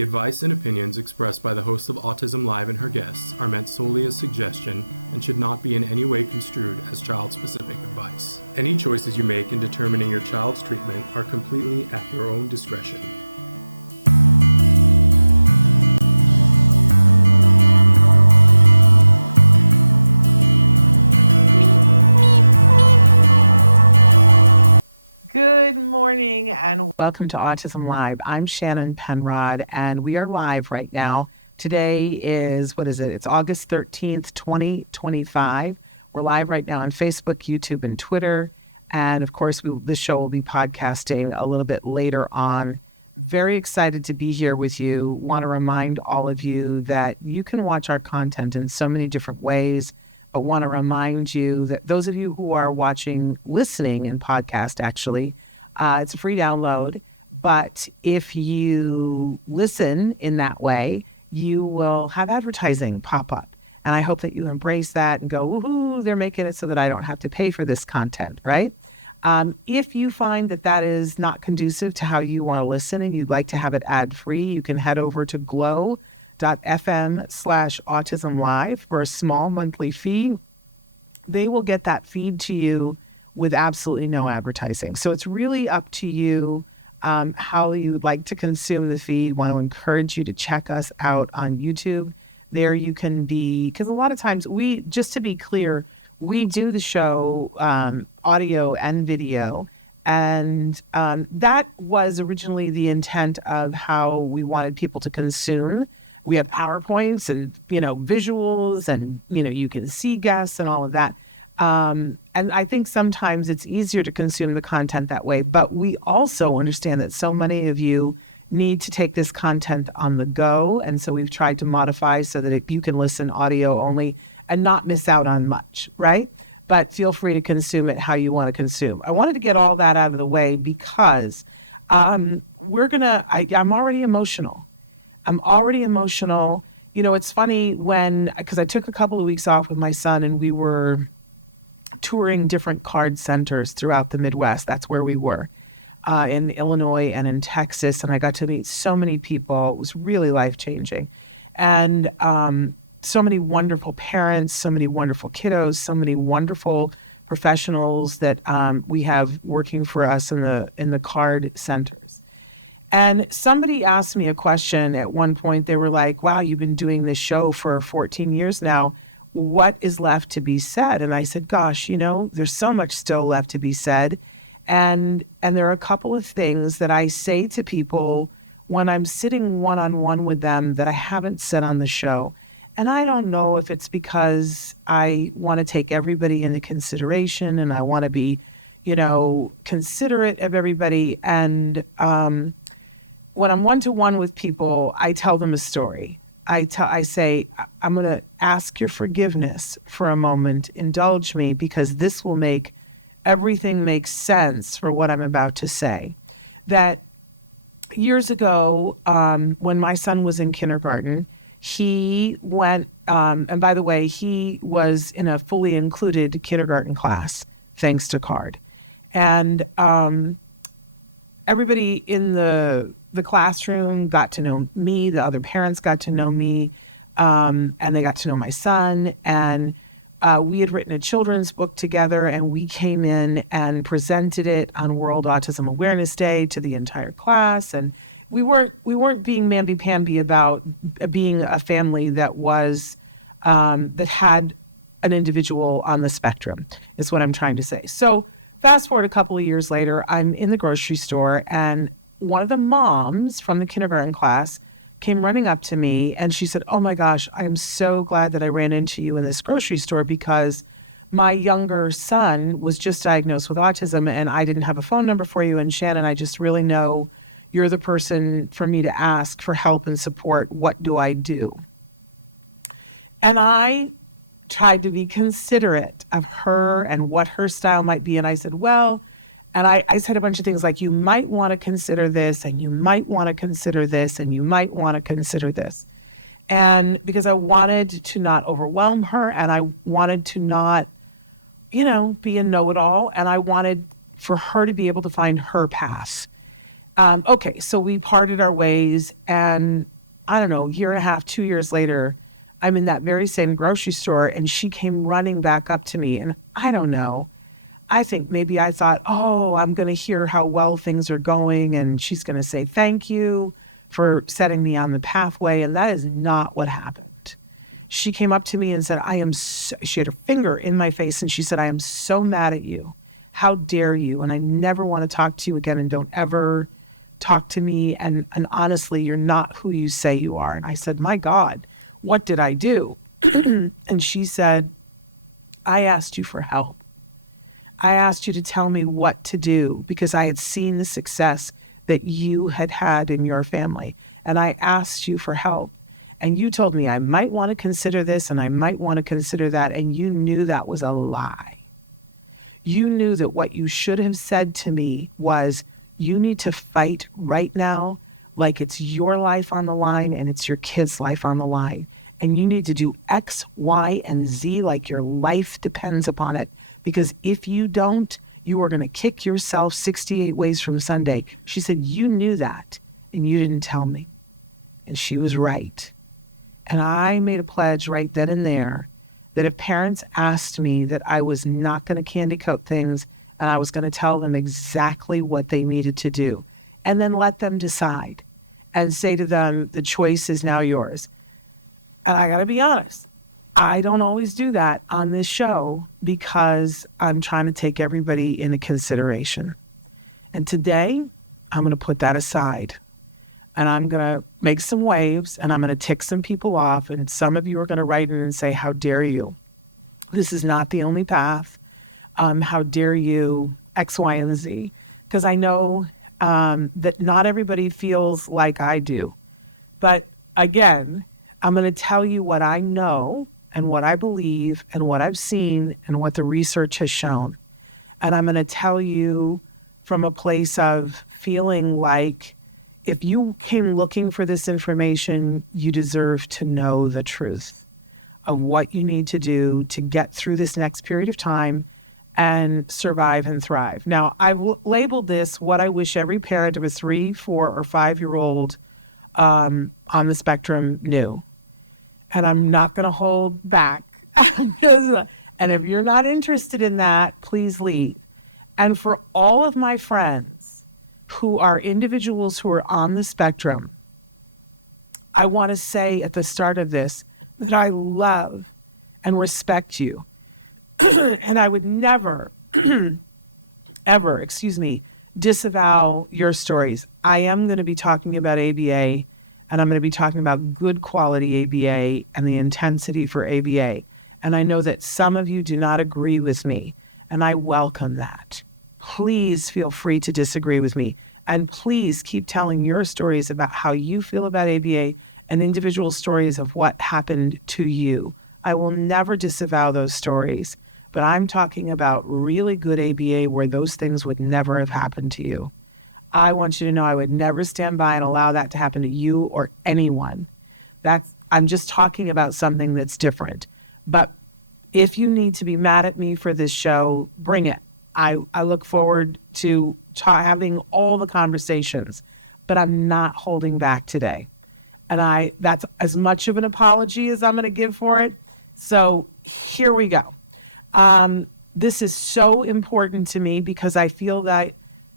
The advice and opinions expressed by the host of Autism Live and her guests are meant solely as suggestion and should not be in any way construed as child-specific advice. Any choices you make in determining your child's treatment are completely at your own discretion. Good morning and welcome to Autism Live. I'm Shannon Penrod and we are live right now. Today is, It's August 13th, 2025. We're live right now on Facebook, YouTube, and Twitter. And of course, this show will be podcasting a little bit later on. Very excited to be here with you. Want to remind all of you that you can watch our content in so many different ways. But want to remind you that those of you who are listening in podcast, actually, it's a free download. But if you listen in that way, you will have advertising pop up. And I hope that you embrace that and go, woohoo, they're making it so that I don't have to pay for this content, right? If you find that that is not conducive to how you want to listen and you'd like to have it ad-free, you can head over to glow.fm/autismlive for a small monthly fee. They will get that feed to you with absolutely no advertising. So it's really up to you how you'd like to consume the feed. Want to encourage you to check us out on YouTube. There you can because a lot of times just to be clear, we do the show audio and video. And that was originally the intent of how we wanted people to consume. We have PowerPoints and, visuals and, you can see guests and all of that. And I think sometimes it's easier to consume the content that way. But we also understand that so many of you need to take this content on the go. And so we've tried to modify so that you can listen audio only and not miss out on much, right? But feel free to consume it how you want to consume. I wanted to get all that out of the way because I'm already emotional. It's funny because I took a couple of weeks off with my son and we were touring different card centers throughout the Midwest. That's where we were in Illinois and in Texas. And I got to meet so many people. It was really life-changing. And so many wonderful parents, so many wonderful kiddos, so many wonderful professionals that we have working for us in the card centers. And somebody asked me a question at one point. They were like, wow, you've been doing this show for 14 years now. What is left to be said? And I said, gosh, there's so much still left to be said. And there are a couple of things that I say to people when I'm sitting one-on-one with them that I haven't said on the show. And I don't know if it's because I want to take everybody into consideration and I want to be, considerate of everybody. And when I'm one-to-one with people, I tell them a story. I say, I'm going to ask your forgiveness for a moment. Indulge me because this will make everything make sense for what I'm about to say. That years ago, when my son was in kindergarten, he went, and by the way, he was in a fully included kindergarten class, thanks to CARD. And everybody in the classroom got to know me, the other parents got to know me, and they got to know my son. And we had written a children's book together, and we came in and presented it on World Autism Awareness Day to the entire class. And we weren't being mamby-pamby about being a family that was that had an individual on the spectrum, is what I'm trying to say. So fast forward a couple of years later, I'm in the grocery store, and one of the moms from the kindergarten class came running up to me and she said, oh my gosh, I am so glad that I ran into you in this grocery store because my younger son was just diagnosed with autism and I didn't have a phone number for you. And Shannon, I just really know you're the person for me to ask for help and support. What do I do? And I tried to be considerate of her and what her style might be. And I said, and I said a bunch of things like, you might want to consider this, and you might want to consider this, and you might want to consider this. And because I wanted to not overwhelm her, and I wanted to not, be a know-it-all, and I wanted for her to be able to find her path. Okay, so we parted our ways, and I don't know, a year and a half, 2 years later, I'm in that very same grocery store, and she came running back up to me, and I don't know. I think maybe I thought, oh, I'm going to hear how well things are going, and she's going to say thank you for setting me on the pathway, and that is not what happened. She came up to me and said, she had her finger in my face, and she said, I am so mad at you. How dare you? And I never want to talk to you again, and don't ever talk to me. And honestly, you're not who you say you are. And I said, my God, what did I do? And she said, I asked you for help. I asked you to tell me what to do because I had seen the success that you had had in your family. And I asked you for help. And you told me I might want to consider this and I might want to consider that. And you knew that was a lie. You knew that what you should have said to me was, you need to fight right now like it's your life on the line and it's your kid's life on the line. And you need to do X, Y, and Z like your life depends upon it. Because if you don't, you are going to kick yourself 68 ways from Sunday. She said, you knew that and you didn't tell me. And she was right. And I made a pledge right then and there that if parents asked me that I was not going to candy coat things and I was going to tell them exactly what they needed to do and then let them decide and say to them, the choice is now yours. And I got to be honest, I don't always do that on this show because I'm trying to take everybody into consideration. And today, I'm going to put that aside. And I'm going to make some waves and I'm going to tick some people off. And some of you are going to write in and say, how dare you? This is not the only path. How dare you X, Y, and Z? Because I know that not everybody feels like I do. But again, I'm going to tell you what I know and what I believe and what I've seen and what the research has shown. And I'm going to tell you from a place of feeling like if you came looking for this information, you deserve to know the truth of what you need to do to get through this next period of time and survive and thrive. Now, I've labeled this what I wish every parent of a 3, 4, or 5-year-old on the spectrum knew. And I'm not going to hold back. And if you're not interested in that, please leave. And for all of my friends who are individuals who are on the spectrum, I want to say at the start of this that I love and respect you. And I would never, ever, disavow your stories. I am going to be talking about ABA, and I'm going to be talking about good quality ABA and the intensity for ABA. And I know that some of you do not agree with me, and I welcome that. Please feel free to disagree with me. And please keep telling your stories about how you feel about ABA and individual stories of what happened to you. I will never disavow those stories, but I'm talking about really good ABA where those things would never have happened to you. I want you to know I would never stand by and allow that to happen to you or anyone. I'm just talking about something that's different. But if you need to be mad at me for this show, bring it. I look forward to having all the conversations, but I'm not holding back today. And that's as much of an apology as I'm going to give for it. So here we go. This is so important to me because I feel that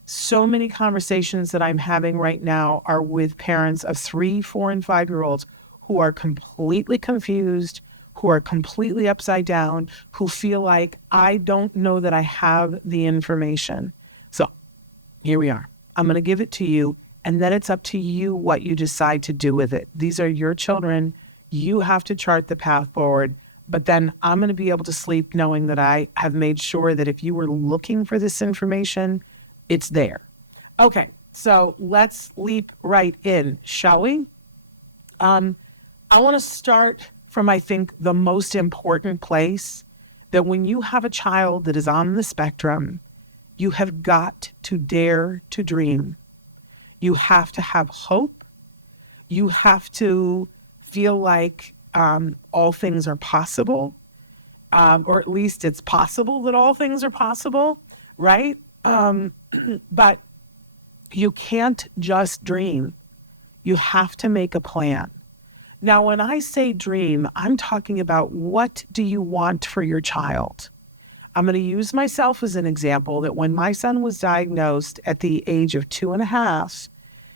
so many conversations that I'm having right now are with parents of 3, 4, and 5-year-olds who are completely confused, who are completely upside down, who feel like I don't know that I have the information. So here we are. I'm going to give it to you, and then it's up to you what you decide to do with it. These are your children. You have to chart the path forward. But then I'm going to be able to sleep knowing that I have made sure that if you were looking for this information, it's there. Okay, so let's leap right in, shall we? I want to start from, I think, the most important place, that when you have a child that is on the spectrum, you have got to dare to dream. You have to have hope. You have to feel like all things are possible, or at least it's possible that all things are possible, right? But You can't just dream. You have to make a plan. Now, when I say dream, I'm talking about what do you want for your child? I'm going to use myself as an example that when my son was diagnosed at the age of 2.5,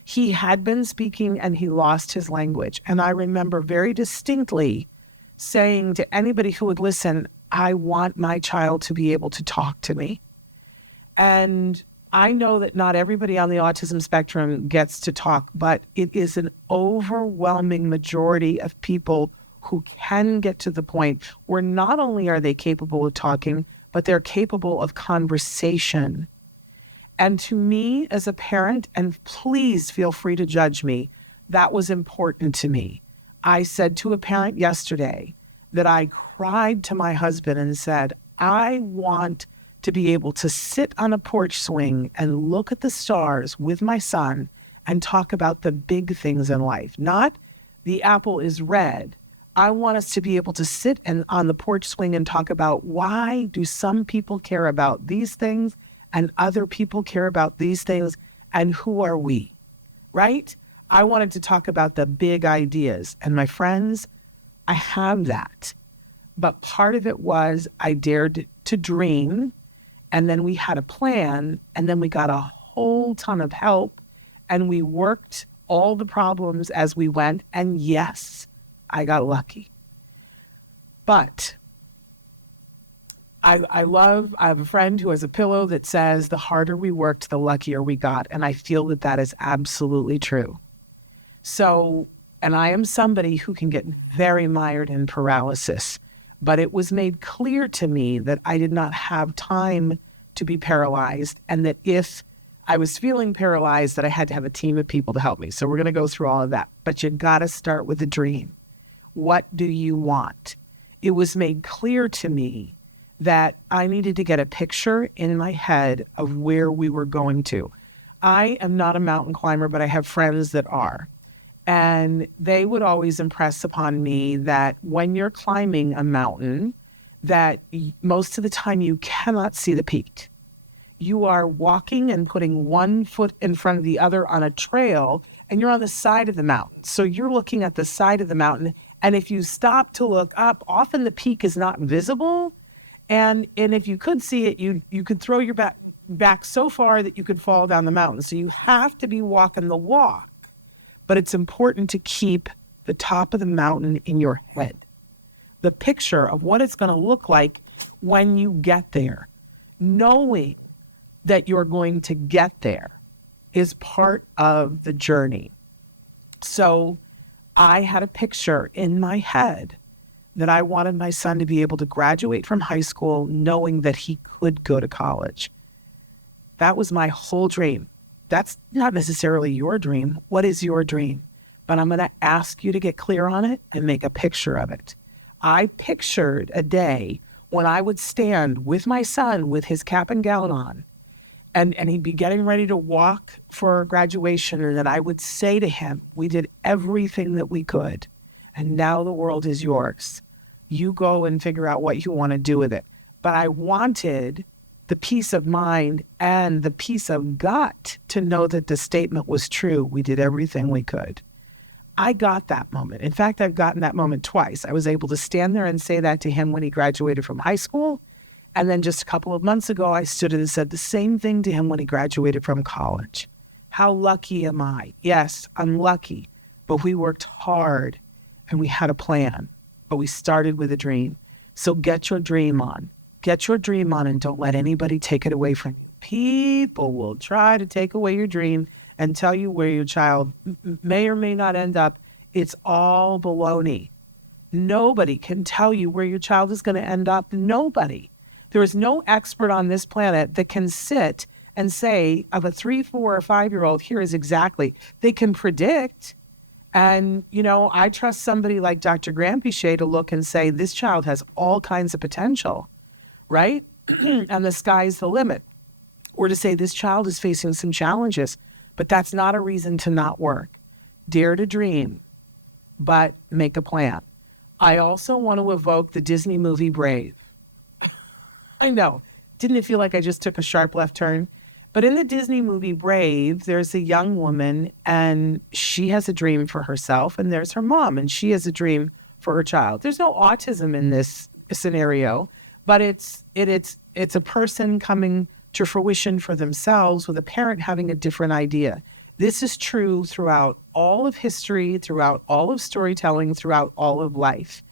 he had been speaking and he lost his language. And I remember very distinctly saying to anybody who would listen, I want my child to be able to talk to me. And I know that not everybody on the autism spectrum gets to talk, but it is an overwhelming majority of people who can get to the point where not only are they capable of talking, but they're capable of conversation. And to me as a parent, and please feel free to judge me, that was important to me. I said to a parent yesterday that I cried to my husband and said, I want to be able to sit on a porch swing and look at the stars with my son and talk about the big things in life, not the apple is red. I want us to be able to sit on the porch swing and talk about why do some people care about these things and other people care about these things, and who are we, right? I wanted to talk about the big ideas. And my friends, I have that. But part of it was I dared to dream, and then we had a plan, and then we got a whole ton of help, and we worked all the problems as we went. And yes, I got lucky. But I have a friend who has a pillow that says the harder we worked, the luckier we got. And I feel that that is absolutely true. So, and I am somebody who can get very mired in paralysis, but it was made clear to me that I did not have time to be paralyzed, and that if I was feeling paralyzed, that I had to have a team of people to help me. So we're going to go through all of that, but you got to start with a dream. What do you want? It was made clear to me that I needed to get a picture in my head of where we were going to. I am not a mountain climber, but I have friends that are. And they would always impress upon me that when you're climbing a mountain, that most of the time you cannot see the peak. You are walking and putting one foot in front of the other on a trail, and you're on the side of the mountain. So you're looking at the side of the mountain. And if you stop to look up, often the peak is not visible. And if you could see it, you could throw your back so far that you could fall down the mountain. So you have to be walking the walk. But it's important to keep the top of the mountain in your head. The picture of what it's going to look like when you get there. Knowing that you're going to get there is part of the journey. So I had a picture in my head that I wanted my son to be able to graduate from high school knowing that he could go to college. That was my whole dream. That's not necessarily your dream. What is your dream? But I'm going to ask you to get clear on it and make a picture of it. I pictured a day when I would stand with my son with his cap and gown on, and he'd be getting ready to walk for graduation, and that I would say to him, we did everything that we could, and now the world is yours. You go and figure out what you want to do with it. But I wanted the peace of mind and the peace of gut to know that the statement was true. We did everything we could. I got that moment. In fact, I've gotten that moment twice. I was able to stand there and say that to him when he graduated from high school. And then just a couple of months ago, I stood and said the same thing to him when he graduated from college. How lucky am I? Yes, I'm lucky. But we worked hard and we had a plan. But we started with a dream. So get your dream on. Get your dream on and don't let anybody take it away from you. People will try to take away your dream and tell you where your child may or may not end up. It's all baloney. Nobody can tell you where your child is going to end up. Nobody. There is no expert on this planet that can sit and say of a 3, 4, or 5-year-old, here is exactly. They can predict. And, I trust somebody like Dr. Granpeesheh to look and say, this child has all kinds of potential, right? And the sky's the limit. Or to say this child is facing some challenges, but that's not a reason to not work. Dare to dream, but make a plan. I also want to evoke the Disney movie Brave. I know. Didn't it feel like I just took a sharp left turn? But in the Disney movie Brave, there's a young woman and she has a dream for herself, and there's her mom and she has a dream for her child. There's no autism in this scenario, but it's a person coming to fruition for themselves with a parent having a different idea. This is true throughout all of history, throughout all of storytelling, throughout all of life.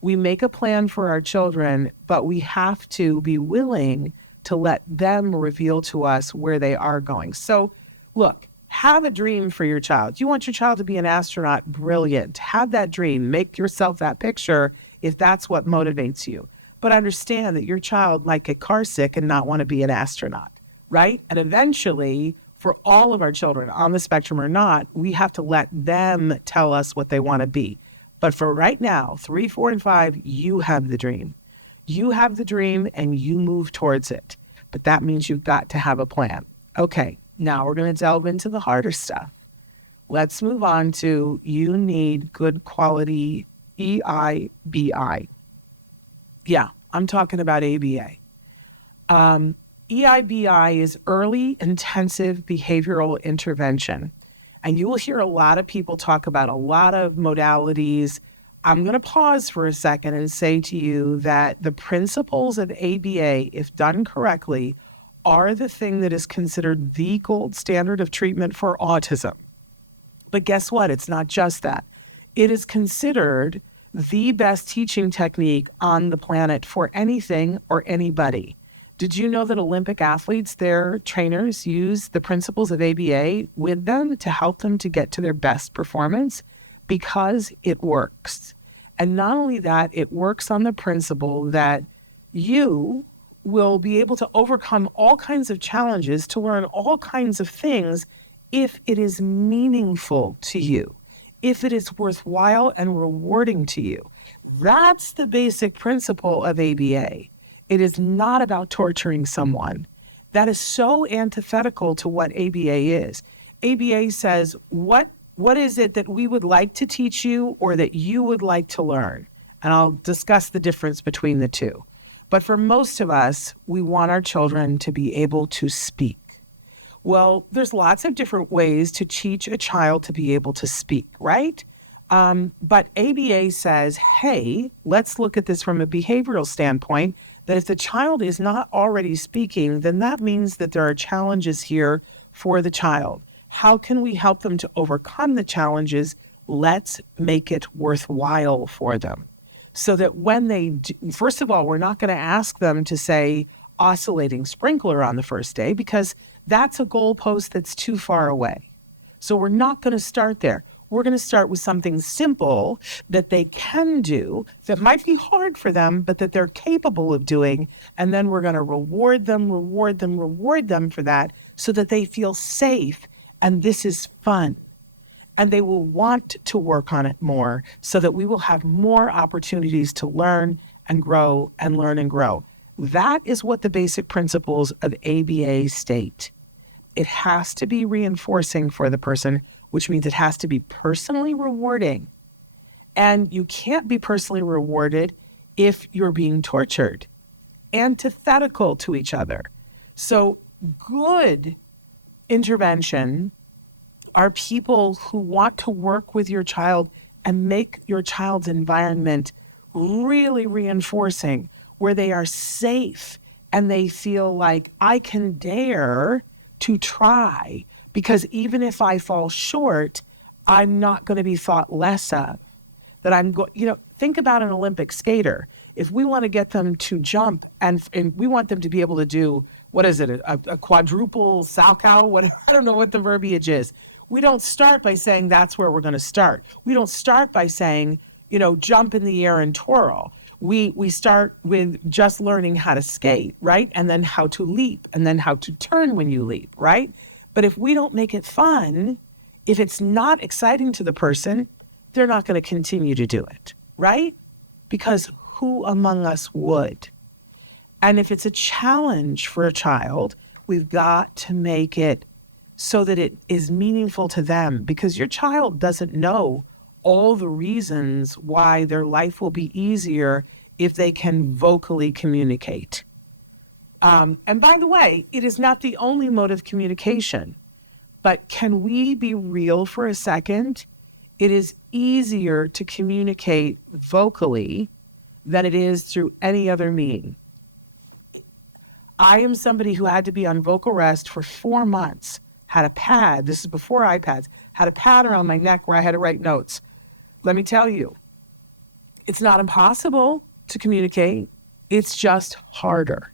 We make a plan for our children, but we have to be willing to let them reveal to us where they are going. So look, have a dream for your child. You want your child to be an astronaut? Brilliant. Have that dream. Make yourself that picture if that's what motivates you. But understand that your child might get car sick and not want to be an astronaut, right? And eventually, for all of our children on the spectrum or not, we have to let them tell us what they want to be. But for right now, 3, 4, and 5, you have the dream. You have the dream and you move towards it. But that means you've got to have a plan. Okay, now we're going to delve into the harder stuff. Let's move on to you need good quality EIBI. Yeah, I'm talking about ABA. EIBI is early intensive behavioral intervention. And you will hear a lot of people talk about a lot of modalities. I'm going to pause for a second and say to you that the principles of ABA, if done correctly, are the thing that is considered the gold standard of treatment for autism. But guess what? It's not just that. It is considered the best teaching technique on the planet for anything or anybody. Did you know that Olympic athletes, their trainers, use the principles of ABA with them to help them to get to their best performance? Because it works. And not only that, it works on the principle that you will be able to overcome all kinds of challenges, to learn all kinds of things if it is meaningful to you, if it is worthwhile and rewarding to you. That's the basic principle of ABA. It is not about torturing someone. That is so antithetical to what ABA is. ABA says, what is it that we would like to teach you or that you would like to learn? And I'll discuss the difference between the two. But for most of us, we want our children to be able to speak. Well, there's lots of different ways to teach a child to be able to speak, right? But ABA says, hey, let's look at this from a behavioral standpoint, that if the child is not already speaking, then that means that there are challenges here for the child. How can we help them to overcome the challenges? Let's make it worthwhile for them. So that when they do, first of all, we're not going to ask them to say oscillating sprinkler on the first day because that's a goalpost that's too far away. So we're not going to start there. We're going to start with something simple that they can do that might be hard for them, but that they're capable of doing. And then we're going to reward them for that so that they feel safe. And this is fun. And they will want to work on it more so that we will have more opportunities to learn and grow and learn and grow. That is what the basic principles of ABA state. It has to be reinforcing for the person, which means it has to be personally rewarding. And you can't be personally rewarded if you're being tortured. Antithetical to each other. So good intervention are people who want to work with your child and make your child's environment really reinforcing, where they are safe and they feel like I can dare to try, because even if I fall short, I'm not going to be thought less of. That think about an Olympic skater. If we want to get them to jump and we want them to be able to do, what is it, a quadruple salchow? I don't know what the verbiage is. We don't start by saying that's where we're going to start. We don't start by saying, jump in the air and twirl. We start with just learning how to skate, right? And then how to leap, and then how to turn when you leap, right? But if we don't make it fun, if it's not exciting to the person, they're not going to continue to do it, right? Because who among us would? And if it's a challenge for a child, we've got to make it so that it is meaningful to them, because your child doesn't know all the reasons why their life will be easier if they can vocally communicate. And by the way, it is not the only mode of communication, but can we be real for a second? It is easier to communicate vocally than it is through any other means. I am somebody who had to be on vocal rest for 4 months, had a pad, this is before iPads, had a pad around my neck where I had to write notes. Let me tell you, it's not impossible to communicate. It's just harder.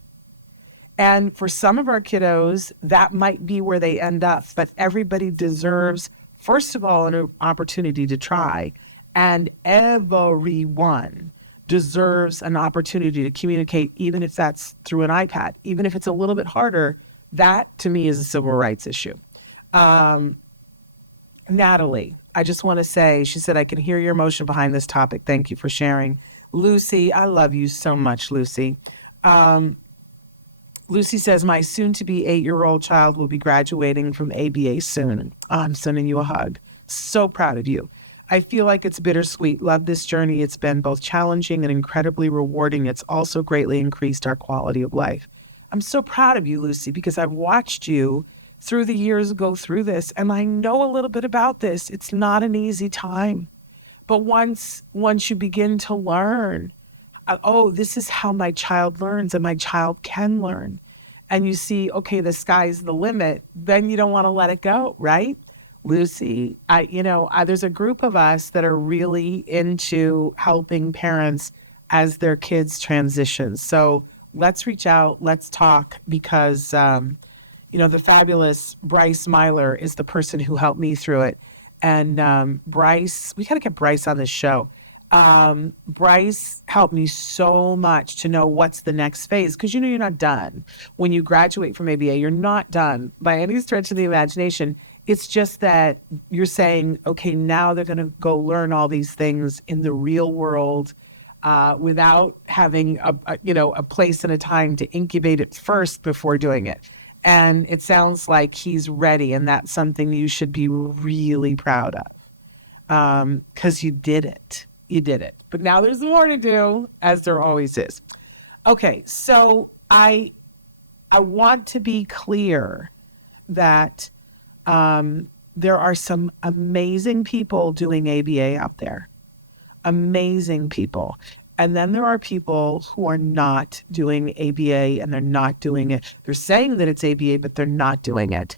And for some of our kiddos, that might be where they end up. But everybody deserves, first of all, an opportunity to try. And everyone deserves an opportunity to communicate, even if that's through an iPad, even if it's a little bit harder. That, to me, is a civil rights issue. Natalie, I just want to say, she said, I can hear your emotion behind this topic. Thank you for sharing. Lucy, I love you so much, Lucy. Lucy says, my soon-to-be 8-year-old child will be graduating from ABA soon. I'm sending you a hug. So proud of you. I feel like it's bittersweet. Love this journey. It's been both challenging and incredibly rewarding. It's also greatly increased our quality of life. I'm so proud of you, Lucy, because I've watched you through the years go through this, and I know a little bit about this. It's not an easy time. But once you begin to learn, oh, this is how my child learns, and my child can learn. And you see, okay, the sky's the limit, then you don't want to let it go, right? Lucy, there's a group of us that are really into helping parents as their kids transition. So let's reach out, let's talk, because, the fabulous Bryce Myler is the person who helped me through it. And Bryce, we got to get Bryce on this show. Bryce helped me so much to know what's the next phase, because you're not done. When you graduate from ABA, you're not done by any stretch of the imagination. It's just that you're saying, okay, now they're going to go learn all these things in the real world without having a place and a time to incubate it first before doing it. And it sounds like he's ready, and that's something you should be really proud of, because you did it. You did it. But now there's more to do, as there always is. Okay, so I want to be clear that there are some amazing people doing ABA out there. Amazing people. And then there are people who are not doing ABA, and they're not doing it. They're saying that it's ABA, but they're not doing it.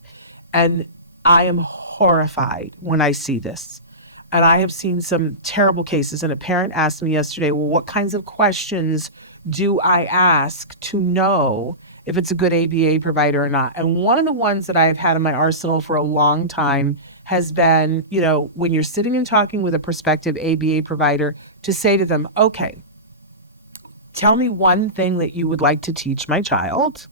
And I am horrified when I see this. And I have seen some terrible cases. And a parent asked me yesterday, well, what kinds of questions do I ask to know if it's a good ABA provider or not? And one of the ones that I've had in my arsenal for a long time has been, when you're sitting and talking with a prospective ABA provider, to say to them, okay, tell me one thing that you would like to teach my child.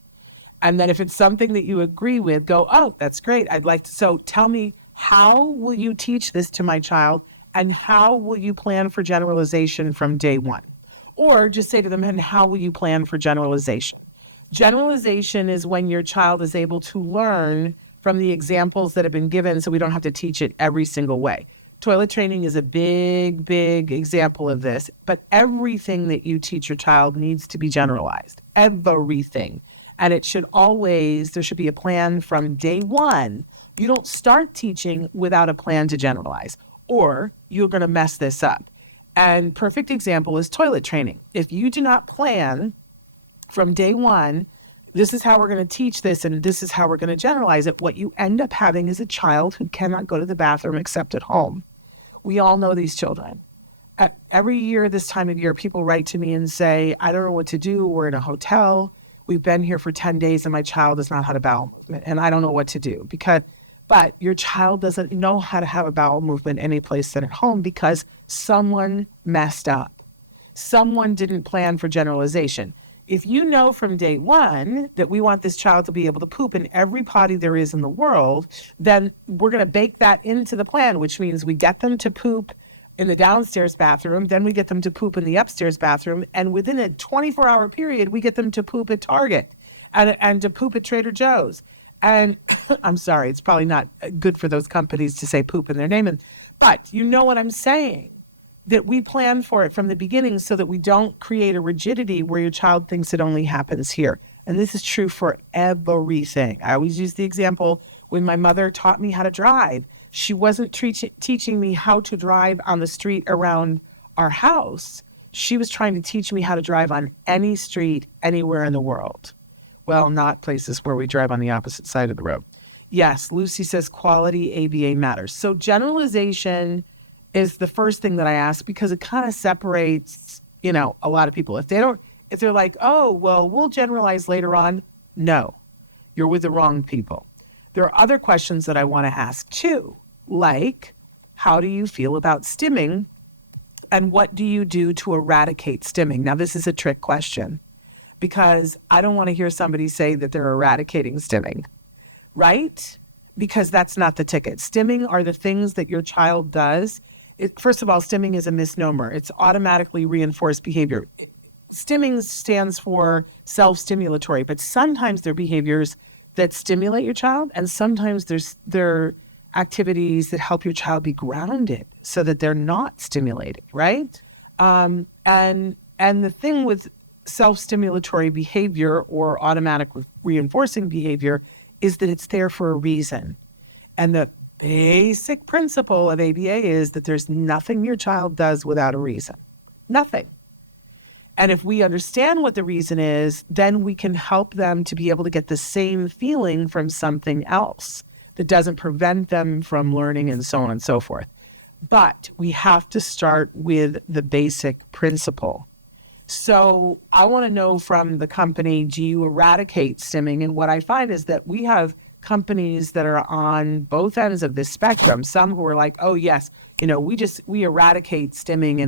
And then if it's something that you agree with, go, oh, that's great. I'd like to. So tell me, how will you teach this to my child? And how will you plan for generalization from day one? Or just say to them, and how will you plan for generalization? Generalization is when your child is able to learn from the examples that have been given, so we don't have to teach it every single way. Toilet training is a big, big example of this, but everything that you teach your child needs to be generalized. Everything. And there should be a plan from day one. You don't start teaching without a plan to generalize, or you're going to mess this up. And perfect example is toilet training. If you do not plan from day one, this is how we're going to teach this, and this is how we're going to generalize it, what you end up having is a child who cannot go to the bathroom except at home. We all know these children. Every year, this time of year, people write to me and say, I don't know what to do. We're in a hotel. We've been here for 10 days and my child has not had a bowel movement, and I don't know what to do. But your child doesn't know how to have a bowel movement any place than at home because someone messed up. Someone didn't plan for generalization. If you know from day one that we want this child to be able to poop in every potty there is in the world, then we're going to bake that into the plan, which means we get them to poop in the downstairs bathroom, then we get them to poop in the upstairs bathroom, and within a 24-hour period, we get them to poop at Target and to poop at Trader Joe's. And I'm sorry, it's probably not good for those companies to say poop in their name, but you know what I'm saying. That we plan for it from the beginning so that we don't create a rigidity where your child thinks it only happens here. And this is true for everything. I always use the example when my mother taught me how to drive. She wasn't teaching me how to drive on the street around our house. She was trying to teach me how to drive on any street anywhere in the world. Well, not places where we drive on the opposite side of the road. Yes, Lucy says quality ABA matters. So generalization is the first thing that I ask because it kind of separates, a lot of people. If they're like, oh, well, we'll generalize later on. No, you're with the wrong people. There are other questions that I want to ask too, like, how do you feel about stimming? And what do you do to eradicate stimming? Now, this is a trick question because I don't want to hear somebody say that they're eradicating stimming, right? Because that's not the ticket. Stimming are the things that your child does. First of all, stimming is a misnomer. It's automatically reinforced behavior. Stimming stands for self-stimulatory, but sometimes there are behaviors that stimulate your child, and sometimes there are activities that help your child be grounded so that they're not stimulated, right? And the thing with self-stimulatory behavior or automatic reinforcing behavior is that it's there for a reason. And the basic principle of ABA is that there's nothing your child does without a reason. Nothing. And if we understand what the reason is, then we can help them to be able to get the same feeling from something else that doesn't prevent them from learning and so on and so forth. But we have to start with the basic principle. So I want to know from the company, do you eradicate stimming? And what I find is that we have companies that are on both ends of this spectrum. Some who are like, oh yes, we eradicate stimming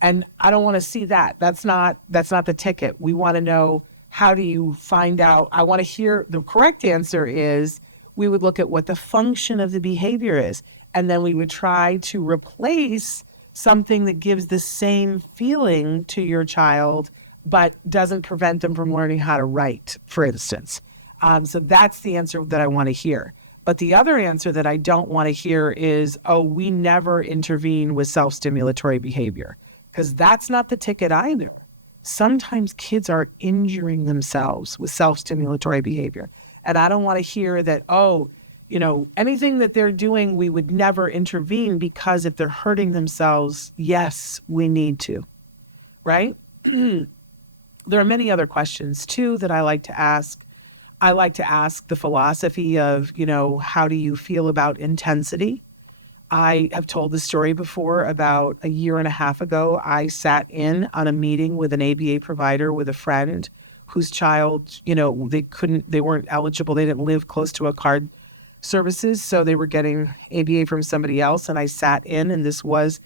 and I don't want to see that. That's not the ticket. We want to know, how do you find out? I want to hear the correct answer is we would look at what the function of the behavior is. And then we would try to replace something that gives the same feeling to your child, but doesn't prevent them from learning how to write, for instance. So that's the answer that I want to hear. But the other answer that I don't want to hear is, oh, we never intervene with self-stimulatory behavior. Because that's not the ticket either. Sometimes kids are injuring themselves with self-stimulatory behavior. And I don't want to hear that, anything that they're doing, we would never intervene because if they're hurting themselves, yes, we need to, right? There are many other questions too that I like to ask. I like to ask the philosophy of, how do you feel about intensity? I have told the story before. About a year and a half ago, I sat in on a meeting with an ABA provider with a friend whose child, they weren't eligible. They didn't live close to a card services. So they were getting ABA from somebody else. And I sat in, and this was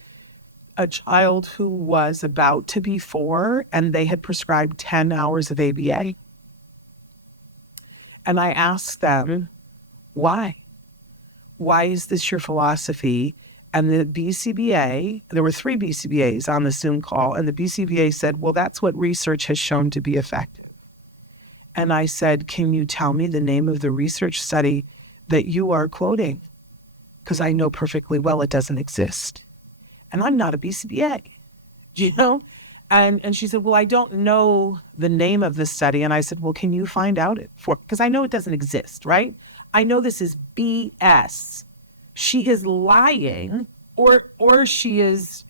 a child who was about to be 4, and they had prescribed 10 hours of ABA. And I asked them, why? Why is this your philosophy? And the BCBA, there were 3 BCBAs on the Zoom call, and the BCBA said, well, that's what research has shown to be effective. And I said, can you tell me the name of the research study that you are quoting? Because I know perfectly well it doesn't exist. And I'm not a BCBA, And she said, well, I don't know the name of the study. And I said, well, can you find out because I know it doesn't exist, right? I know this is BS. She is lying or she is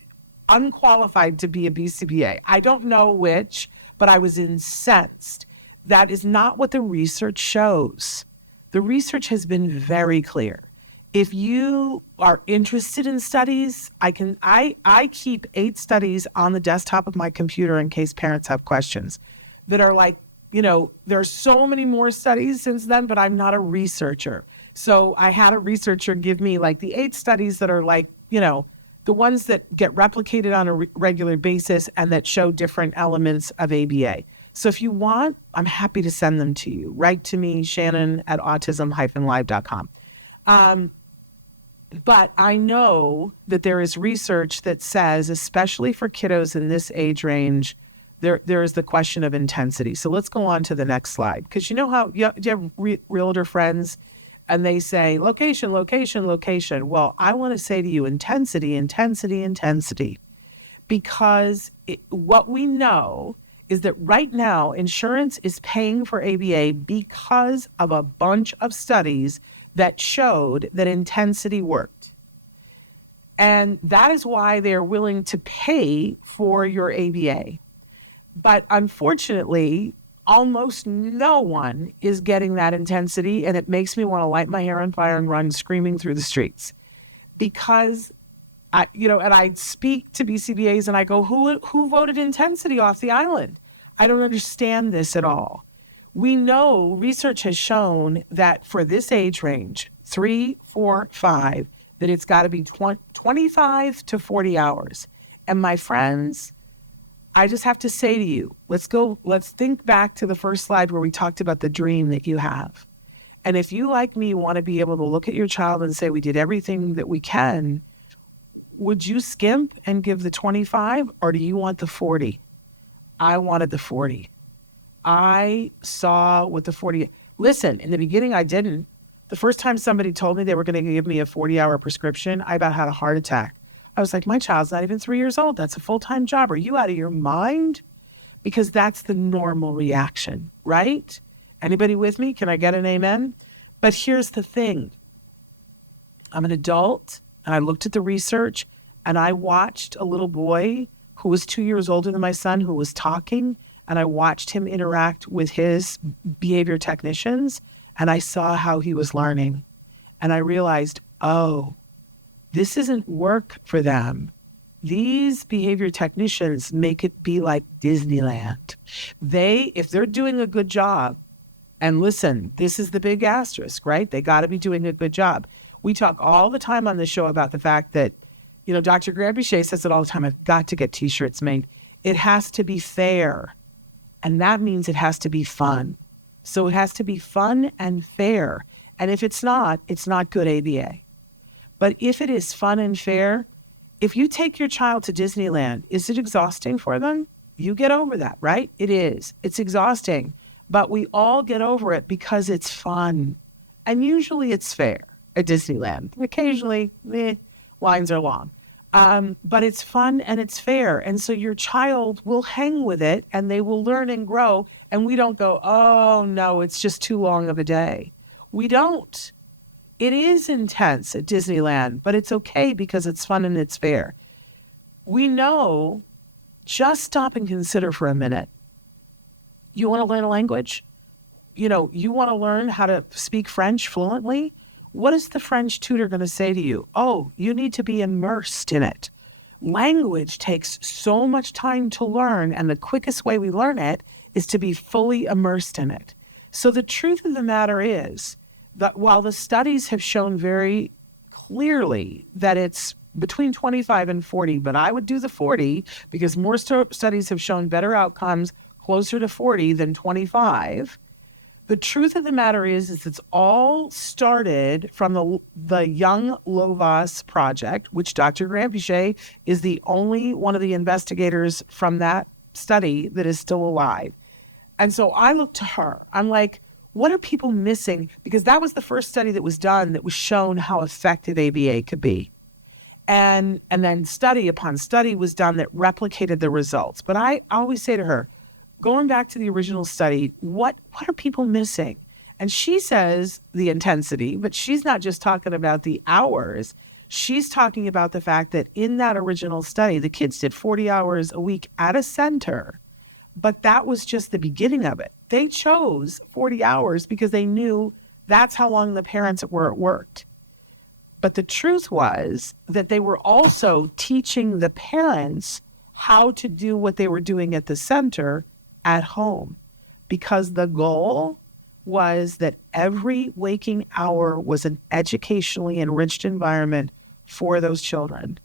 unqualified to be a BCBA. I don't know which, but I was incensed. That is not what the research shows. The research has been very clear. If you are interested in studies, I keep 8 studies on the desktop of my computer in case parents have questions that are like, there are so many more studies since then, but I'm not a researcher. So I had a researcher give me like the 8 studies that are like, the ones that get replicated on a regular basis and that show different elements of ABA. So if you want, I'm happy to send them to you. Write to me, Shannon at autism-live.com. But I know that there is research that says, especially for kiddos in this age range, there is the question of intensity. So let's go on to the next slide. Because you know how you have realtor friends and they say, location, location, location. Well, I want to say to you, intensity, intensity, intensity. Because what we know is that right now insurance is paying for ABA because of a bunch of studies that showed that intensity worked. And that is why they're willing to pay for your ABA. But unfortunately, almost no one is getting that intensity, and it makes me want to light my hair on fire and run screaming through the streets. Because and I speak to BCBAs and I go, who voted intensity off the island? I don't understand this at all. We know research has shown that for this age range, 3, 4, 5, that it's got to be 25 to 40 hours. And my friends, I just have to say to you, let's think back to the first slide where we talked about the dream that you have. And if you, like me, want to be able to look at your child and say, we did everything that we can, would you skimp and give the 25, or do you want the 40? I wanted the 40. I saw what the 40. Listen, in the beginning, I didn't. The first time somebody told me they were going to give me a 40-hour prescription, I about had a heart attack. I was like, my child's not even 3 years old. That's a full-time job. Are you out of your mind? Because that's the normal reaction, right? Anybody with me? Can I get an amen? But here's the thing. I'm an adult, and I looked at the research, and I watched a little boy who was 2 years older than my son who was talking, and I watched him interact with his behavior technicians, and I saw how he was learning. And I realized, oh, this isn't work for them. These behavior technicians make it be like Disneyland. If they're doing a good job, and listen, this is the big asterisk, right? They got to be doing a good job. We talk all the time on the show about the fact that, Dr. Granpeesheh says it all the time, I've got to get t-shirts made. It has to be fair. And that means it has to be fun. So it has to be fun and fair. And if it's not good ABA. But if it is fun and fair, if you take your child to Disneyland, is it exhausting for them? You get over that, right? It is. It's exhausting. But we all get over it because it's fun. And usually it's fair at Disneyland. Occasionally, lines are long. But it's fun and it's fair. And so your child will hang with it and they will learn and grow. And we don't go, oh, no, it's just too long of a day. We don't. It is intense at Disneyland, but it's okay because it's fun and it's fair. We know, just stop and consider for a minute. You want to learn a language? You want to learn how to speak French fluently? What is the French tutor going to say to you? Oh, you need to be immersed in it. Language takes so much time to learn, and the quickest way we learn it is to be fully immersed in it. So the truth of the matter is that while the studies have shown very clearly that it's between 25 and 40, but I would do the 40 because more studies have shown better outcomes closer to 40 than 25. The truth of the matter is it's all started from the Young Lovaas project, which Dr. Granpeesheh is the only one of the investigators from that study that is still alive. And so I look to her. I'm like, what are people missing? Because that was the first study that was done that was shown how effective ABA could be. And then study upon study was done that replicated the results. But I always say to her, going back to the original study, what are people missing? And she says the intensity, but she's not just talking about the hours. She's talking about the fact that in that original study, the kids did 40 hours a week at a center, but that was just the beginning of it. They chose 40 hours because they knew that's how long the parents were at work. But the truth was that they were also teaching the parents how to do what they were doing at the center at home, because the goal was that every waking hour was an educationally enriched environment for those children.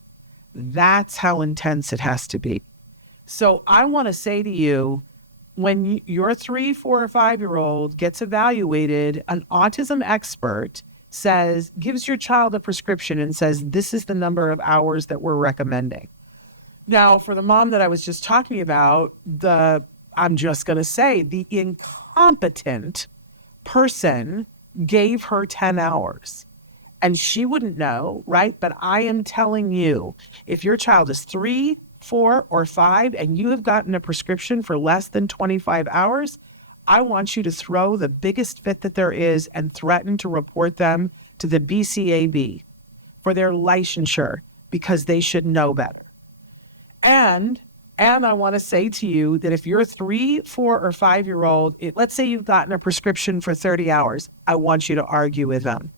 That's how intense it has to be. So I want to say to you, when your 3, 4, or 5-year-old gets evaluated, an autism expert gives your child a prescription and says, this is the number of hours that we're recommending. Now, for the mom that I was just talking about, I'm just going to say the incompetent person gave her 10 hours and she wouldn't know, right? But I am telling you, if your child is 3, 4, or 5, and you have gotten a prescription for less than 25 hours, I want you to throw the biggest fit that there is and threaten to report them to the BCAB for their licensure because they should know better. And I want to say to you that if you're a 3, 4, or 5-year-old, let's say you've gotten a prescription for 30 hours, I want you to argue with them.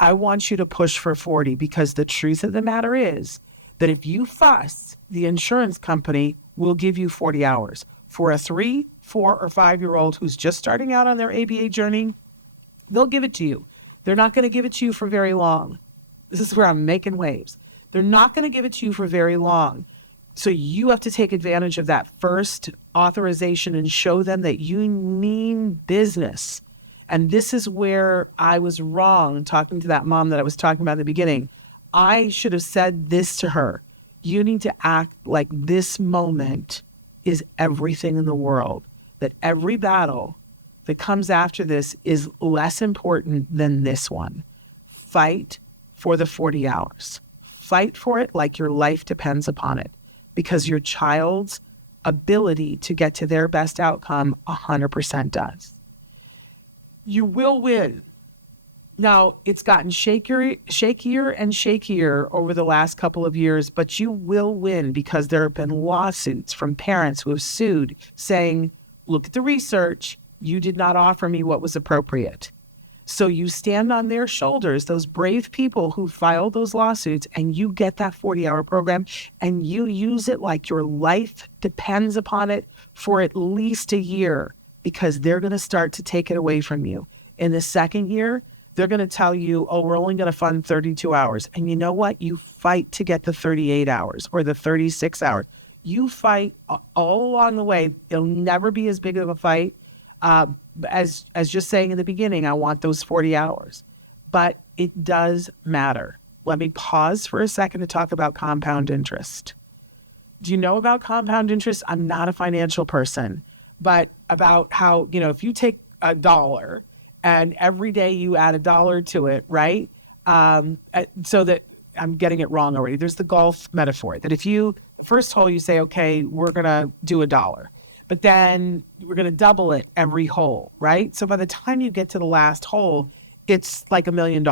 I want you to push for 40 because the truth of the matter is that if you fuss, the insurance company will give you 40 hours. For a 3, 4, or 5-year-old who's just starting out on their ABA journey, they'll give it to you. They're not going to give it to you for very long. This is where I'm making waves. They're not going to give it to you for very long. So you have to take advantage of that first authorization and show them that you mean business. And this is where I was wrong talking to that mom that I was talking about at the beginning. I should have said this to her. You need to act like this moment is everything in the world, that every battle that comes after this is less important than this one. Fight for the 40 hours. Fight for it like your life depends upon it, because your child's ability to get to their best outcome 100% does. You will win. Now, it's gotten shakier and shakier over the last couple of years, but you will win because there have been lawsuits from parents who have sued saying, look at the research, you did not offer me what was appropriate. So you stand on their shoulders, those brave people who filed those lawsuits, and you get that 40-hour program and you use it like your life depends upon it for at least a year, because they're going to start to take it away from you. In the second year, they're going to tell you, oh, we're only going to fund 32 hours. And you know what? You fight to get the 38 hours or the 36 hours. You fight all along the way. It'll never be as big of a fight as just saying in the beginning, I want those 40 hours. But it does matter. Let me pause for a second to talk about compound interest. Do you know about compound interest? I'm not a financial person, but about how, if you take $1 and every day you add $1 to it, right? So that I'm getting it wrong already. There's the golf metaphor that if you, the first hole, you say, okay, we're going to do $1, but then we're going to double it every hole, right? So by the time you get to the last hole, it's like $1 million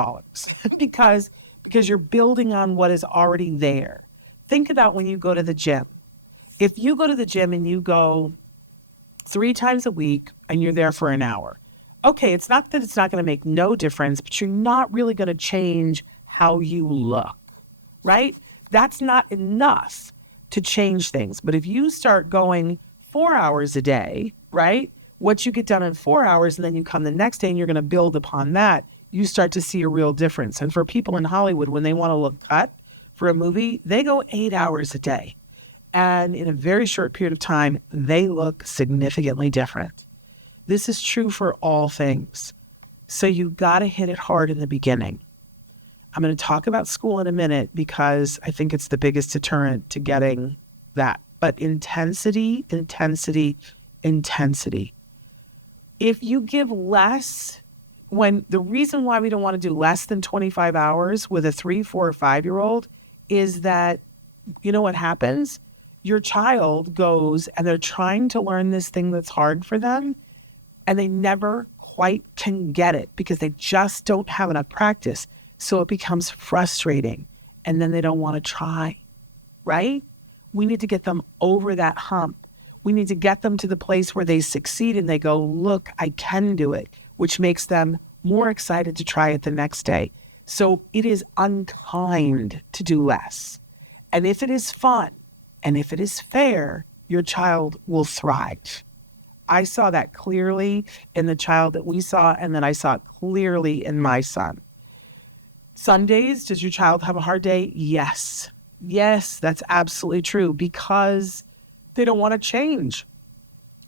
because you're building on what is already there. Think about when you go to the gym. If you go to the gym and you go 3 times a week and you're there for an hour, okay, it's not that it's not going to make no difference, but you're not really going to change how you look, right? That's not enough to change things. But if you start going 4 hours a day, right? What you get done in 4 hours, and then you come the next day and you're going to build upon that, you start to see a real difference. And for people in Hollywood, when they want to look cut for a movie, they go 8 hours a day. And in a very short period of time, they look significantly different. This is true for all things. So you got to hit it hard in the beginning. I'm going to talk about school in a minute because I think it's the biggest deterrent to getting that. But intensity, intensity, intensity. If you give less, when the reason why we don't want to do less than 25 hours with a 3, 4, or 5-year-old is that, you know what happens? Your child goes and they're trying to learn this thing that's hard for them, and they never quite can get it because they just don't have enough practice. So it becomes frustrating, and then they don't want to try, right? We need to get them over that hump. We need to get them to the place where they succeed and they go, look, I can do it, which makes them more excited to try it the next day. So it is unkind to do less. And if it is fun and if it is fair, your child will thrive. I saw that clearly in the child that we saw, and then I saw it clearly in my son. Sundays, does your child have a hard day? Yes. Yes, that's absolutely true, because they don't want to change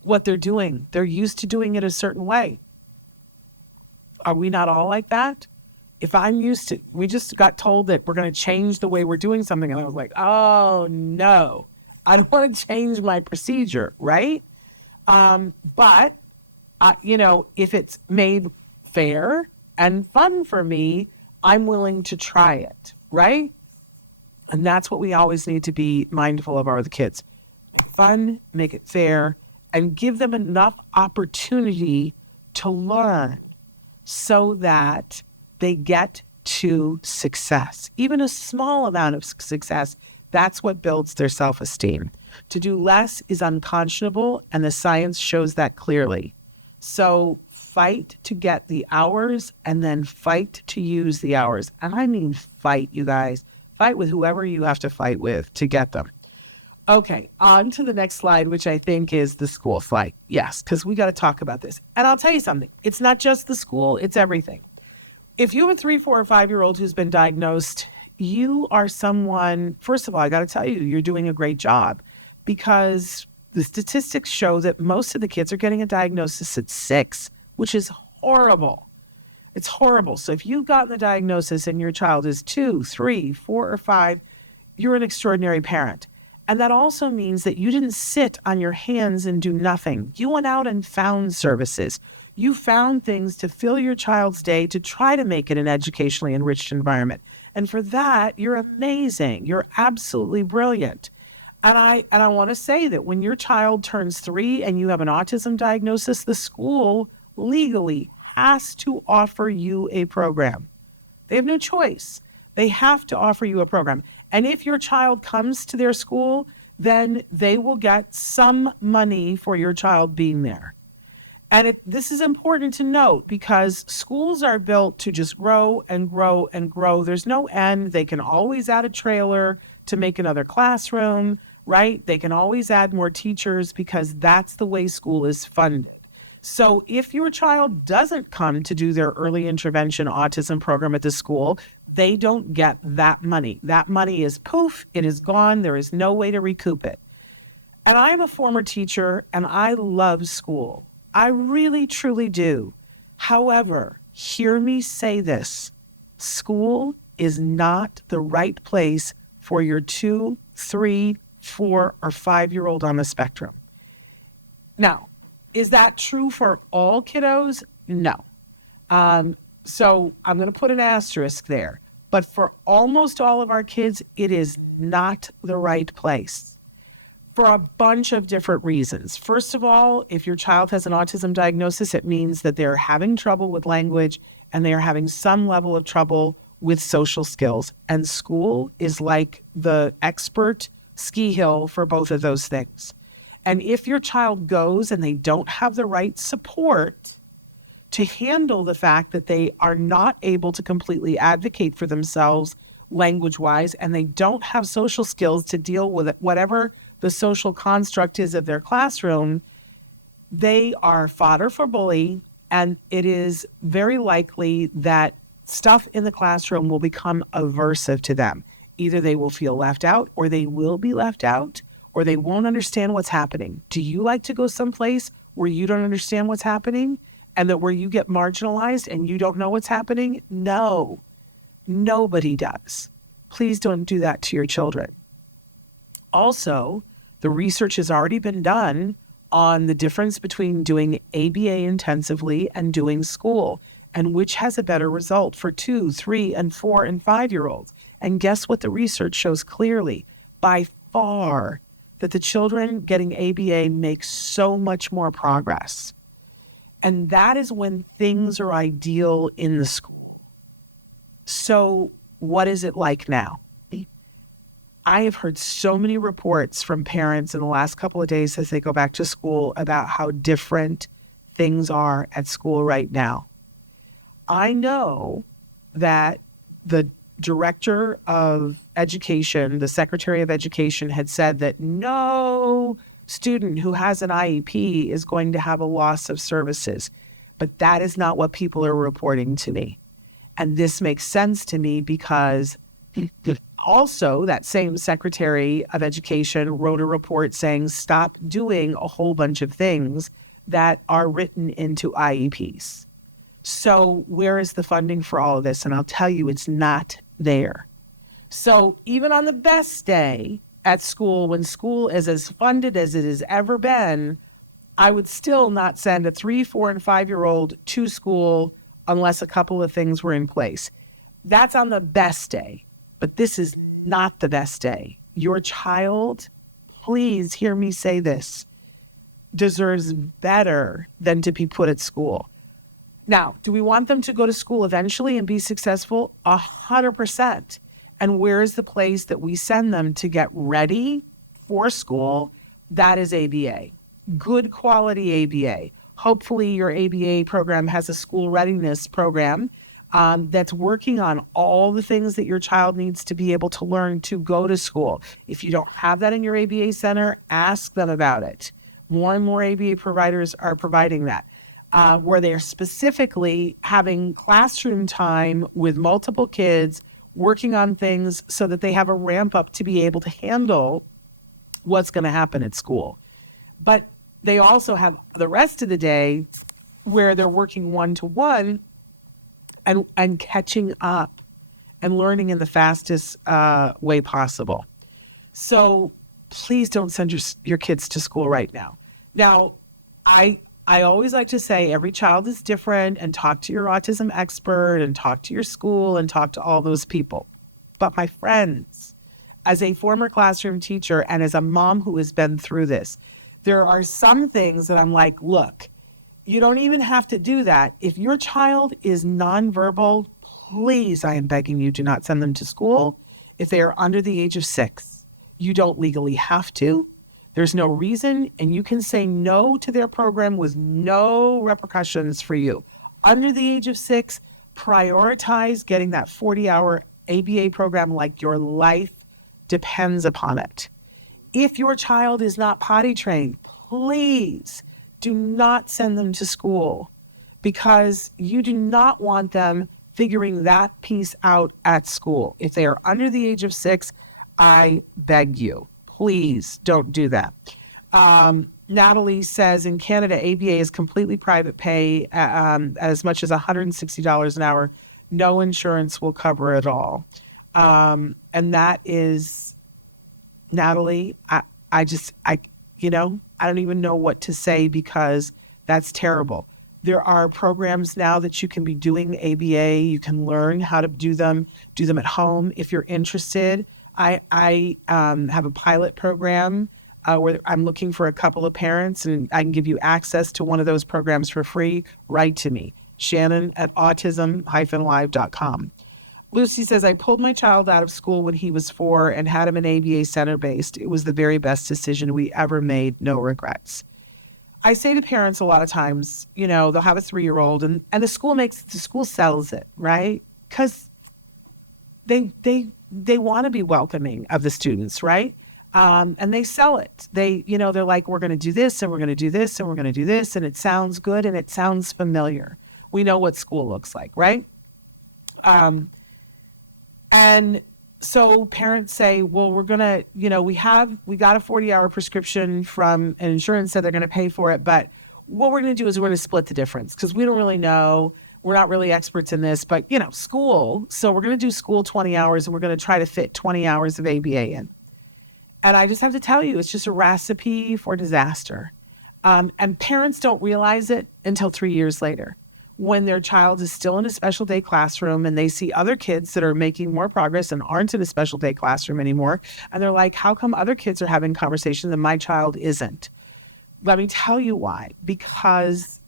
what they're doing. They're used to doing it a certain way. Are we not all like that? If I'm used to, we just got told that we're going to change the way we're doing something, and I was like, oh no, I don't want to change my procedure, right? But if it's made fair and fun for me, I'm willing to try it, right? And that's what we always need to be mindful of, are the kids. Make it fun, make it fair, and give them enough opportunity to learn so that they get to success. Even a small amount of success, that's what builds their self-esteem. To do less is unconscionable, and the science shows that clearly. So fight to get the hours, and then fight to use the hours. And I mean fight, you guys. Fight with whoever you have to fight with to get them. Okay, on to the next slide, which I think is the school fight. Yes, because we got to talk about this. And I'll tell you something. It's not just the school. It's everything. If you have a 3, 4, or 5-year-old who's been diagnosed, you are someone, first of all, I got to tell you, you're doing a great job, because the statistics show that most of the kids are getting a diagnosis at 6, which is horrible. It's horrible. So if you've gotten the diagnosis and your child is 2, 3, 4, or 5, you're an extraordinary parent. And that also means that you didn't sit on your hands and do nothing. You went out and found services. You found things to fill your child's day to try to make it an educationally enriched environment. And for that, you're amazing. You're absolutely brilliant. And I want to say that when your child turns 3 and you have an autism diagnosis, the school legally has to offer you a program. They have no choice. They have to offer you a program. And if your child comes to their school, then they will get some money for your child being there. And this is important to note, because schools are built to just grow and grow and grow. There's no end. They can always add a trailer to make another classroom, right? They can always add more teachers, because that's the way school is funded. So if your child doesn't come to do their early intervention autism program at the school, they don't get that money. That money is poof, it is gone. There is no way to recoup it. And I'm a former teacher, and I love school. I really, truly do. However, hear me say this. School is not the right place for your 2, 3, 4, or 5-year-old on the spectrum. Now, is that true for all kiddos? No. So I'm going to put an asterisk there. But for almost all of our kids, it is not the right place for a bunch of different reasons. First of all, if your child has an autism diagnosis, it means that they're having trouble with language and they are having some level of trouble with social skills. And school is like the expert ski hill for both of those things. And if your child goes and they don't have the right support to handle the fact that they are not able to completely advocate for themselves language-wise, and they don't have social skills to deal with it, whatever the social construct is of their classroom, they are fodder for bully, and it is very likely that stuff in the classroom will become aversive to them. Either they will feel left out, or they will be left out, or they won't understand what's happening. Do you like to go someplace where you don't understand what's happening? And that where you get marginalized and you don't know what's happening? No, nobody does. Please don't do that to your children. Also, the research has already been done on the difference between doing ABA intensively and doing school, and which has a better result for 2, 3, and 4, and 5-year-olds. And guess what the research shows clearly? By far, that the children getting ABA make so much more progress. And that is when things are ideal in the school. So what is it like now? I have heard so many reports from parents in the last couple of days as they go back to school about how different things are at school right now. I know that the director of education, the secretary of education, had said that no student who has an IEP is going to have a loss of services. But that is not what people are reporting to me. And this makes sense to me because also that same secretary of education wrote a report saying stop doing a whole bunch of things that are written into IEPs. So where is the funding for all of this? And I'll tell you, it's not there. So even on the best day at school, when school is as funded as it has ever been, I would still not send a 3, 4, and 5-year-old to school unless a couple of things were in place. That's on the best day. but this is not the best day. Your child, please hear me say this, deserves better than to be put at school. Now, do we want them to go to school eventually and be successful? 100%. And where is the place that we send them to get ready for school? That is ABA. Good quality ABA. Hopefully your ABA program has a school readiness program that's working on all the things that your child needs to be able to learn to go to school. If you don't have that in your ABA center, ask them about it. More and more ABA providers are providing that, where they're specifically having classroom time with multiple kids, working on things so that they have a ramp up to be able to handle what's going to happen at school. But they also have the rest of the day where they're working one-to-one and catching up and learning in the fastest way possible. So please don't send your kids to school right now. Now, I always like to say every child is different, and talk to your autism expert and talk to your school and talk to all those people. But my friends, as a former classroom teacher and as a mom who has been through this, there are some things that I'm like, look, you don't even have to do that. If your child is nonverbal, please, I am begging you, do not send them to school. If they are under the age of 6, you don't legally have to. There's no reason, and you can say no to their program with no repercussions for you. Under the age of 6, prioritize getting that 40-hour ABA program like your life depends upon it. If your child is not potty trained, please do not send them to school, because you do not want them figuring that piece out at school. If they are under the age of 6, I beg you, please don't do that. Natalie says in Canada, ABA is completely private pay at as much as $160 an hour. No insurance will cover it all. And that is, Natalie, I don't even know what to say, because that's terrible. There are programs now that you can be doing ABA. You can learn how to do them at home if you're interested. I have a pilot program where I'm looking for a couple of parents, and I can give you access to one of those programs for free. Write to me, Shannon at autism-live.com. Lucy says, I pulled my child out of school when he was 4 and had him in ABA center-based. It was the very best decision we ever made. No regrets. I say to parents a lot of times, they'll have a 3-year-old and the school sells it, right? Because they want to be welcoming of the students, right? And they sell it. They're like, we're going to do this and we're going to do this and we're going to do this. And it sounds good and it sounds familiar. We know what school looks like, right? And so parents say, well, we're going to, we got a 40-hour prescription from an insurance that they're going to pay for it. But what we're going to do is we're going to split the difference, because we don't really know. We're not really experts in this, but school. So we're going to do school 20 hours and we're going to try to fit 20 hours of ABA in. And I just have to tell you, it's just a recipe for disaster. And parents don't realize it until 3 years later, when their child is still in a special day classroom and they see other kids that are making more progress and aren't in a special day classroom anymore. And they're like, how come other kids are having conversations and my child isn't? Let me tell you why. Because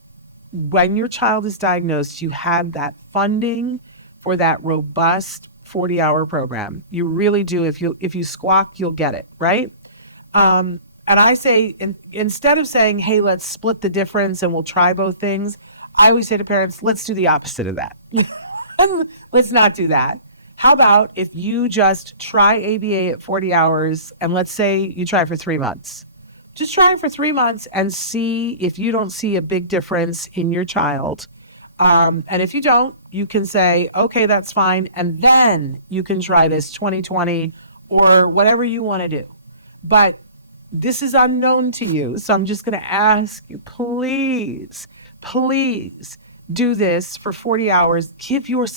when your child is diagnosed, you have that funding for that robust 40-hour program. You really do. If you squawk, you'll get it, right? And I say, instead of saying, hey, let's split the difference and we'll try both things, I always say to parents, let's do the opposite of that. Let's not do that. How about if you just try ABA at 40 hours and let's say you try for 3 months. Just try it for 3 months and see if you don't see a big difference in your child. And if you don't, you can say, okay, that's fine. And then you can try this 2020 or whatever you want to do. But this is unknown to you. So I'm just going to ask you, please do this for 40 hours. Give your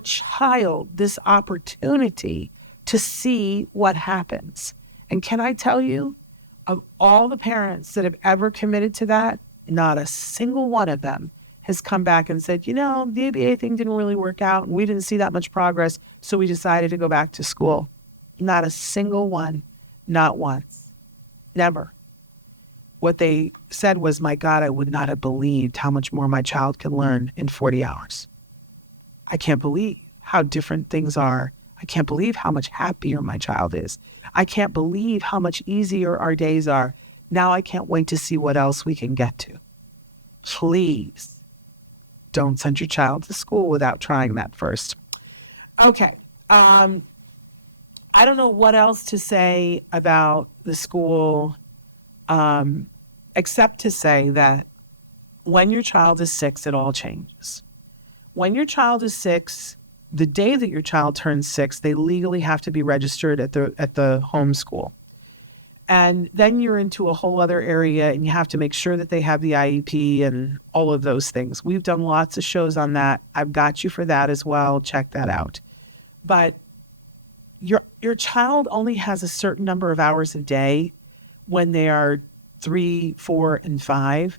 child this opportunity to see what happens. And can I tell you, of all the parents that have ever committed to that, not a single one of them has come back and said, the ABA thing didn't really work out. We didn't see that much progress, so we decided to go back to school. Not a single one, not once, never. What they said was, my God, I would not have believed how much more my child can learn in 40 hours. I can't believe how different things are. I can't believe how much happier my child is. I can't believe how much easier our days are. Now I can't wait to see what else we can get to. Please don't send your child to school without trying that first. Okay. I don't know what else to say about the school, except to say that when your child is 6, it all changes. When your child is 6, the day that your child turns 6, they legally have to be registered at the home school. And then you're into a whole other area, and you have to make sure that they have the IEP and all of those things. We've done lots of shows on that. I've got you for that as well. Check that out. But your child only has a certain number of hours a day when they are 3, 4, and 5,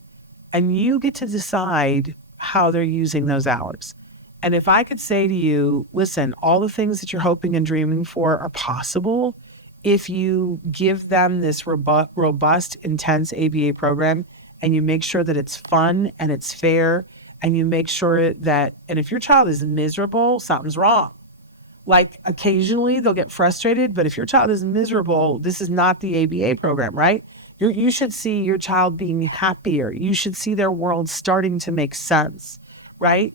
and you get to decide how they're using those hours. And if I could say to you, listen, all the things that you're hoping and dreaming for are possible if you give them this robust, intense ABA program, and you make sure that it's fun and it's fair, and you make sure that, and if your child is miserable, something's wrong. Like occasionally they'll get frustrated, but if your child is miserable, this is not the ABA program, right? You should see your child being happier. You should see their world starting to make sense, right?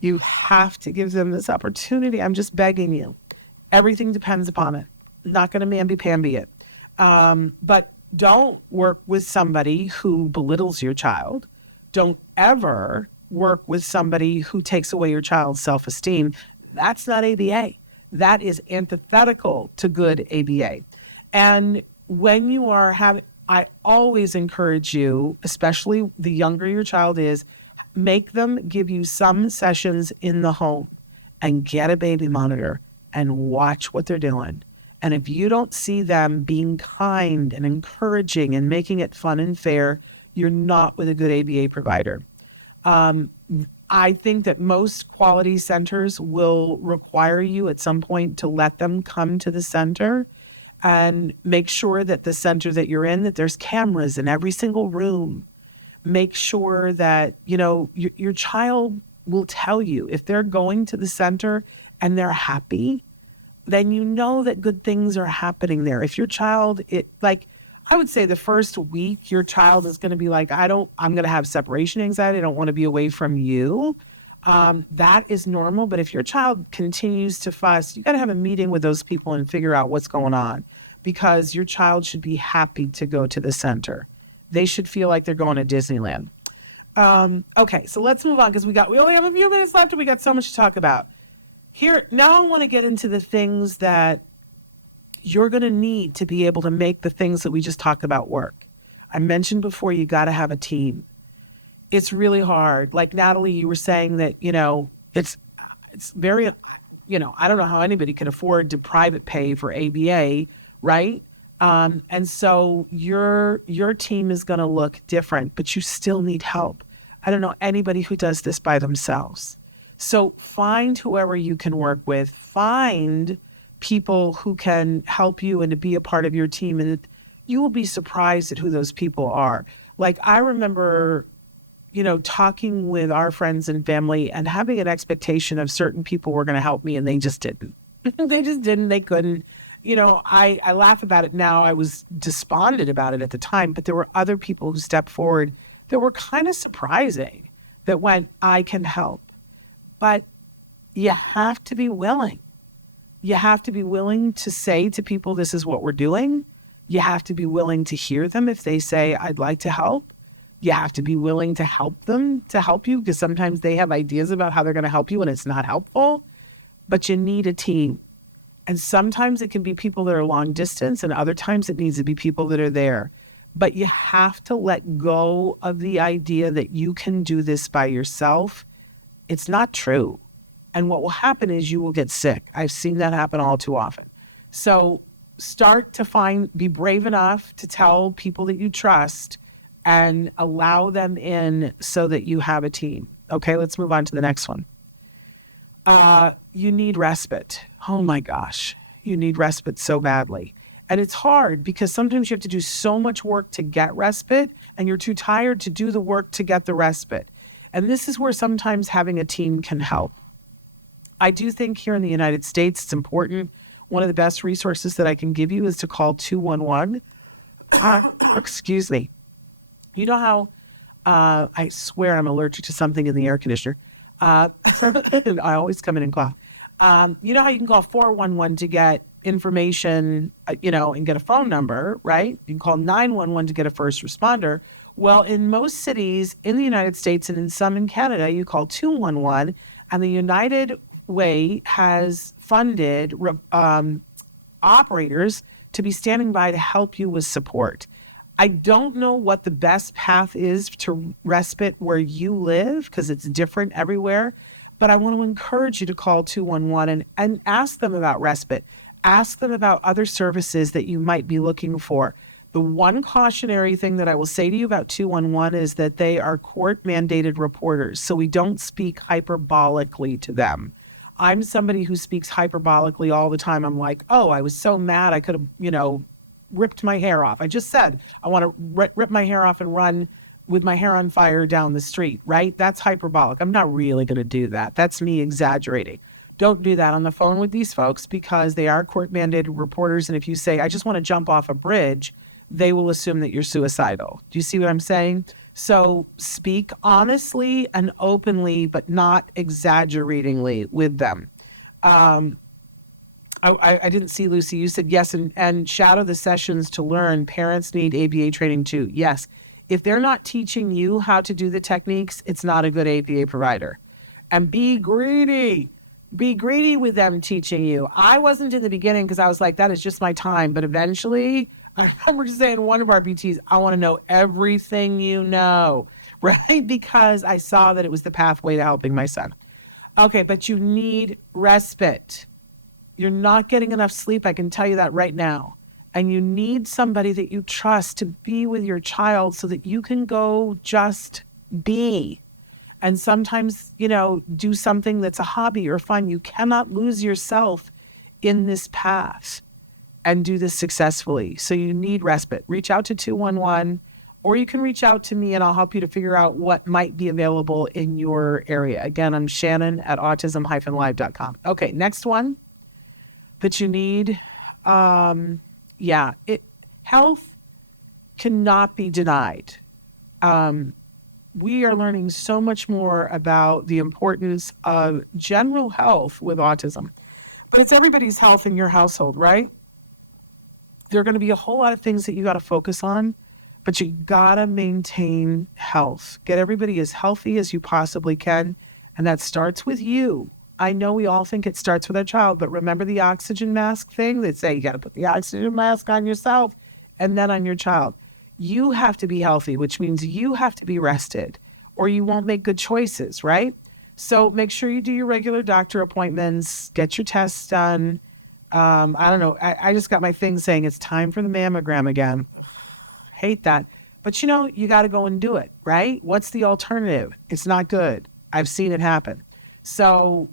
You have to give them this opportunity. I'm just begging you. Everything depends upon it. Not going to mamby-pamby it. But don't work with somebody who belittles your child. Don't ever work with somebody who takes away your child's self-esteem. That's not ABA. That is antithetical to good ABA. And when you are I always encourage you, especially the younger your child is, make them give you some sessions in the home and get a baby monitor and watch what they're doing. And if you don't see them being kind and encouraging and making it fun and fair, you're not with a good ABA provider. I think that most quality centers will require you at some point to let them come to the center and make sure that the center that you're in, that there's cameras in every single room. Make sure that, your child will tell you if they're going to the center and they're happy, then you know that good things are happening there. If your child, I would say the first week, your child is going to be like, I'm going to have separation anxiety. I don't want to be away from you. That is normal. But if your child continues to fuss, you got to have a meeting with those people and figure out what's going on, because your child should be happy to go to the center. They should feel like they're going to Disneyland. Okay, so let's move on, because we only have a few minutes left and we got so much to talk about. Now I want to get into the things that you're going to need to be able to make the things that we just talked about work. I mentioned before, you got to have a team. It's really hard. Like Natalie, you were saying that, it's very, I don't know how anybody can afford to private pay for ABA, right? And so your team is going to look different, but you still need help. I don't know anybody who does this by themselves. So find whoever you can work with. Find people who can help you and to be a part of your team. And you will be surprised at who those people are. Like I remember, talking with our friends and family and having an expectation of certain people were going to help me, and they just didn't. They just didn't. They couldn't. I laugh about it now. I was despondent about it at the time, but there were other people who stepped forward that were kind of surprising, that went, I can help. But you have to be willing. You have to be willing to say to people, this is what we're doing. You have to be willing to hear them if they say, I'd like to help. You have to be willing to help them to help you, because sometimes they have ideas about how they're going to help you and it's not helpful. But you need a team. And sometimes it can be people that are long distance, and other times it needs to be people that are there. But you have to let go of the idea that you can do this by yourself. It's not true. And what will happen is you will get sick. I've seen that happen all too often. So start to be brave enough to tell people that you trust and allow them in so that you have a team. Okay, let's move on to the next one. You need respite. Oh my gosh, you need respite so badly. And it's hard because sometimes you have to do so much work to get respite and you're too tired to do the work to get the respite. And this is where sometimes having a team can help. I do think here in the United States, it's important. One of the best resources that I can give you is to call 211. Excuse me. You know how I swear I'm allergic to something in the air conditioner. I always come in and cough. You know how you can call 411 to get information, and get a phone number, right? You can call 911 to get a first responder. Well, in most cities in the United States and in some in Canada, you call 211, and the United Way has funded operators to be standing by to help you with support. I don't know what the best path is to respite where you live because it's different everywhere, but I want to encourage you to call 211 and ask them about respite. Ask them about other services that you might be looking for. The one cautionary thing that I will say to you about 211 is that they are court-mandated reporters, so we don't speak hyperbolically to them. I'm somebody who speaks hyperbolically all the time. I'm like, oh, I was so mad I could have, ripped my hair off. I just said, I want to rip my hair off and run with my hair on fire down the street, right? That's hyperbolic. I'm not really going to do that. That's me exaggerating. Don't do that on the phone with these folks because they are court-mandated reporters. And if you say, I just want to jump off a bridge, they will assume that you're suicidal. Do you see what I'm saying? So speak honestly and openly, but not exaggeratingly with them. I didn't see, Lucy, you said yes, and shadow the sessions to learn. Parents need ABA training too. Yes. If they're not teaching you how to do the techniques, it's not a good ABA provider. And be greedy. Be greedy with them teaching you. I wasn't in the beginning because I was like, that is just my time. But eventually, I remember saying to one of our BTs, I want to know everything you know, right? Because I saw that it was the pathway to helping my son. Okay, but you need respite. You're not getting enough sleep. I can tell you that right now. And you need somebody that you trust to be with your child so that you can go just be. And sometimes, do something that's a hobby or fun. You cannot lose yourself in this path and do this successfully. So you need respite. Reach out to 211, or you can reach out to me and I'll help you to figure out what might be available in your area. Again, I'm Shannon at autism-live.com. Okay, next one that you need. Health cannot be denied. We are learning so much more about the importance of general health with autism, but it's everybody's health in your household, right? There are going to be a whole lot of things that you got to focus on, but you got to maintain health. Get everybody as healthy as you possibly can, and that starts with you. I know we all think it starts with our child, but remember the oxygen mask thing? They say you got to put the oxygen mask on yourself and then on your child. You have to be healthy, which means you have to be rested or you won't make good choices, right? So make sure you do your regular doctor appointments, get your tests done. I don't know. I just got my thing saying it's time for the mammogram again. Hate that. But you got to go and do it, right? What's the alternative? It's not good. I've seen it happen. So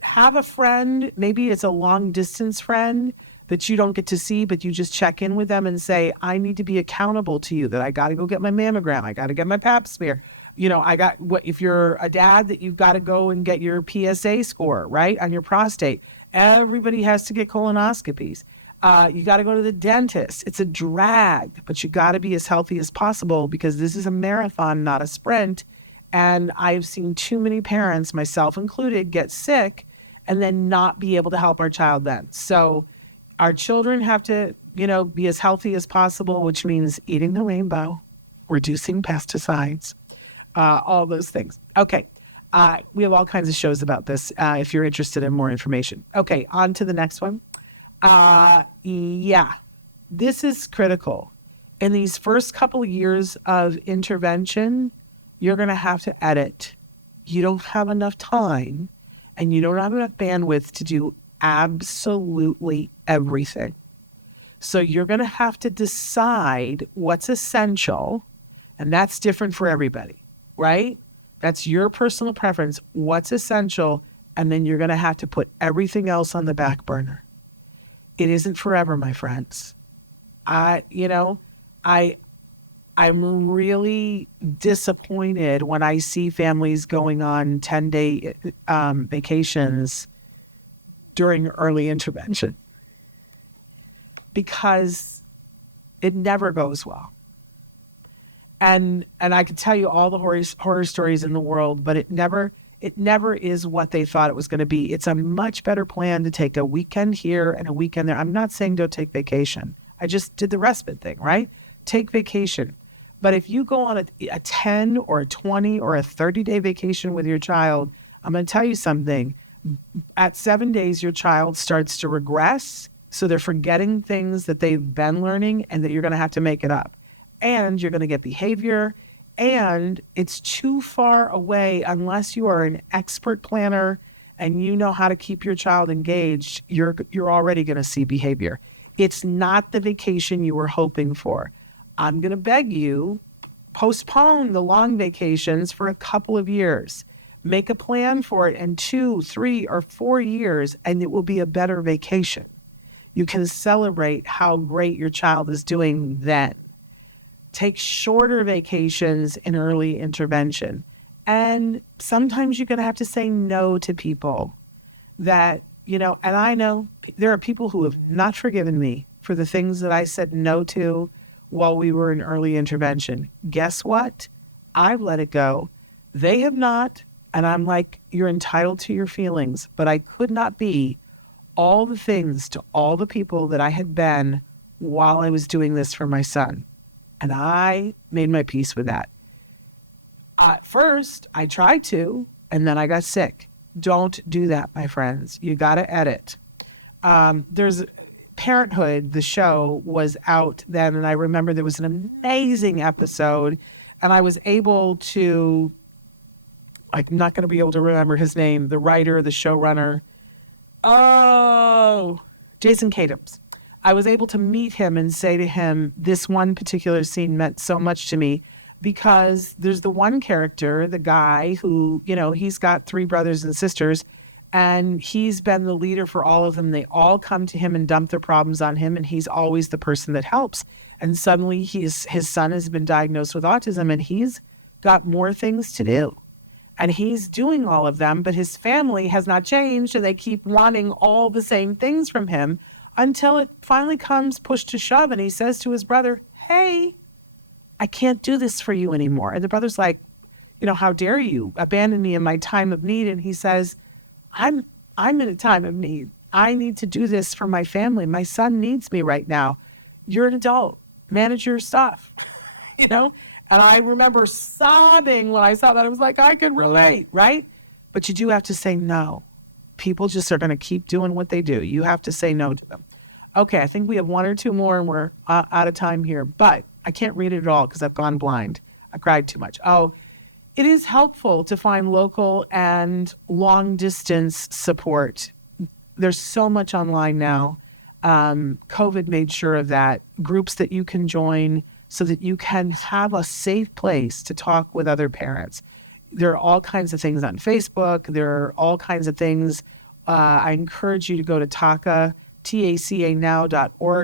have a friend, maybe it's a long distance friend that you don't get to see, but you just check in with them and say, I need to be accountable to you, that I got to go get my mammogram. I got to get my pap smear. If you're a dad, that you've got to go and get your PSA score, right, on your prostate. Everybody has to get colonoscopies. You got to go to the dentist. It's a drag, but you got to be as healthy as possible because this is a marathon, not a sprint. And I've seen too many parents, myself included, get sick and then not be able to help our child then. So our children have to, be as healthy as possible, which means eating the rainbow, reducing pesticides, all those things. Okay. We have all kinds of shows about this if you're interested in more information. Okay, on to the next one. This is critical. In these first couple of years of intervention, you're going to have to edit. You don't have enough time and you don't have enough bandwidth to do absolutely everything. So you're going to have to decide what's essential, and that's different for everybody, right? That's your personal preference. What's essential? And then you're going to have to put everything else on the back burner. It isn't forever, my friends. I, you know, I, I'm really disappointed when I see families going on 10-day vacations during early intervention, because it never goes well. And I could tell you all the horror stories in the world, but it never is what they thought it was going to be. It's a much better plan to take a weekend here and a weekend there. I'm not saying don't take vacation. I just did the respite thing, right? Take vacation. But if you go on a 10 or a 20 or a 30-day vacation with your child, I'm going to tell you something. At 7 days, your child starts to regress. So they're forgetting things that they've been learning, and that you're going to have to make it up. And you're going to get behavior. And it's too far away unless you are an expert planner and you know how to keep your child engaged. You're already going to see behavior. It's not the vacation you were hoping for. I'm going to beg you, postpone the long vacations for a couple of years. Make a plan for it in 2, 3, or 4 years, and it will be a better vacation. You can celebrate how great your child is doing then. Take shorter vacations in early intervention. And sometimes you're going to have to say no to people that, and I know there are people who have not forgiven me for the things that I said no to while we were in early intervention. Guess what? I've let it go. They have not. And I'm like, you're entitled to your feelings, but I could not be all the things to all the people that I had been while I was doing this for my son. And I made my peace with that. At first, I tried to, and then I got sick. Don't do that, my friends. You got to edit. There's Parenthood, the show, was out then, and I remember there was an amazing episode, and I was able to, I'm not going to be able to remember his name, the writer, the showrunner. Oh, Jason Katims. I was able to meet him and say to him, this one particular scene meant so much to me, because there's the one character, the guy who, he's got 3 brothers and sisters, and he's been the leader for all of them. They all come to him and dump their problems on him, and he's always the person that helps. And suddenly his son has been diagnosed with autism, and he's got more things to do. And he's doing all of them, but his family has not changed, and they keep wanting all the same things from him until it finally comes push to shove, and he says to his brother, hey, I can't do this for you anymore. And the brother's like, how dare you abandon me in my time of need? And he says, I'm in a time of need. I need to do this for my family. My son needs me right now. You're an adult. Manage your stuff, And I remember sobbing when I saw that. I was like, I can relate, right? But you do have to say no. People just are going to keep doing what they do. You have to say no to them. Okay, I think we have 1 or 2 more, and we're out of time here. But I can't read it at all because I've gone blind. I cried too much. Oh, it is helpful to find local and long-distance support. There's so much online now. COVID made sure of that. Groups that you can join so that you can have a safe place to talk with other parents. There are all kinds of things on Facebook. There are all kinds of things. I encourage you to go to tacanow.org.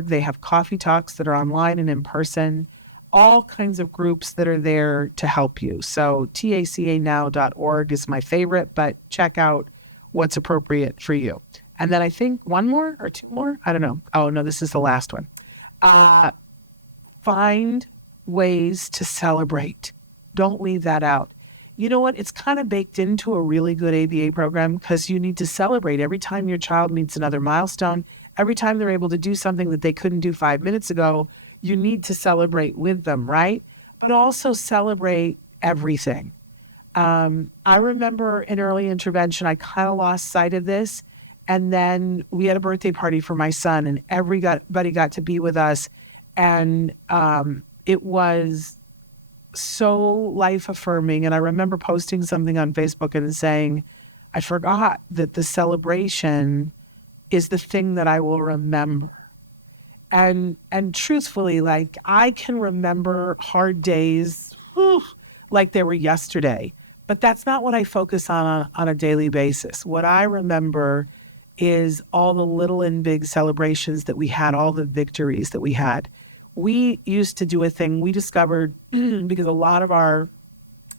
They have coffee talks that are online and in person. All kinds of groups that are there to help you. So tacanow.org is my favorite, but check out what's appropriate for you. And then I think 1 more or 2 more. I don't know. Oh, no, this is the last one. Find ways to celebrate. Don't leave that out. You know what? It's kind of baked into a really good ABA program, because you need to celebrate every time your child meets another milestone. Every time they're able to do something that they couldn't do 5 minutes ago, you need to celebrate with them, right? But also celebrate everything. I remember in early intervention, I kind of lost sight of this. And then we had a birthday party for my son, and everybody got to be with us. And it was so life affirming. And I remember posting something on Facebook and saying, I forgot that the celebration is the thing that I will remember. And truthfully, like, I can remember hard days like they were yesterday. But that's not what I focus on a daily basis. What I remember is all the little and big celebrations that we had, all the victories that we had. We used to do a thing we discovered because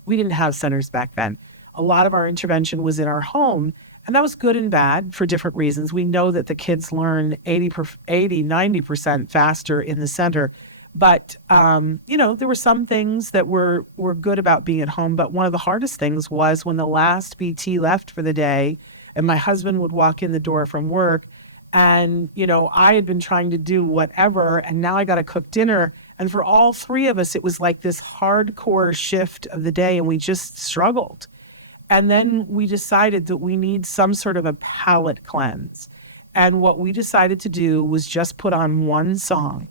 we didn't have centers back then. A lot of our intervention was in our home, and that was good and bad for different reasons. We know that the kids learn 90% faster in the center. But, there were some things that were good about being at home. But one of the hardest things was when the last BT left for the day and my husband would walk in the door from work and, I had been trying to do whatever, and now I got to cook dinner. And for all three of us, it was like this hardcore shift of the day, and we just struggled. And then we decided that we need some sort of a palate cleanse. And what we decided to do was just put on one song.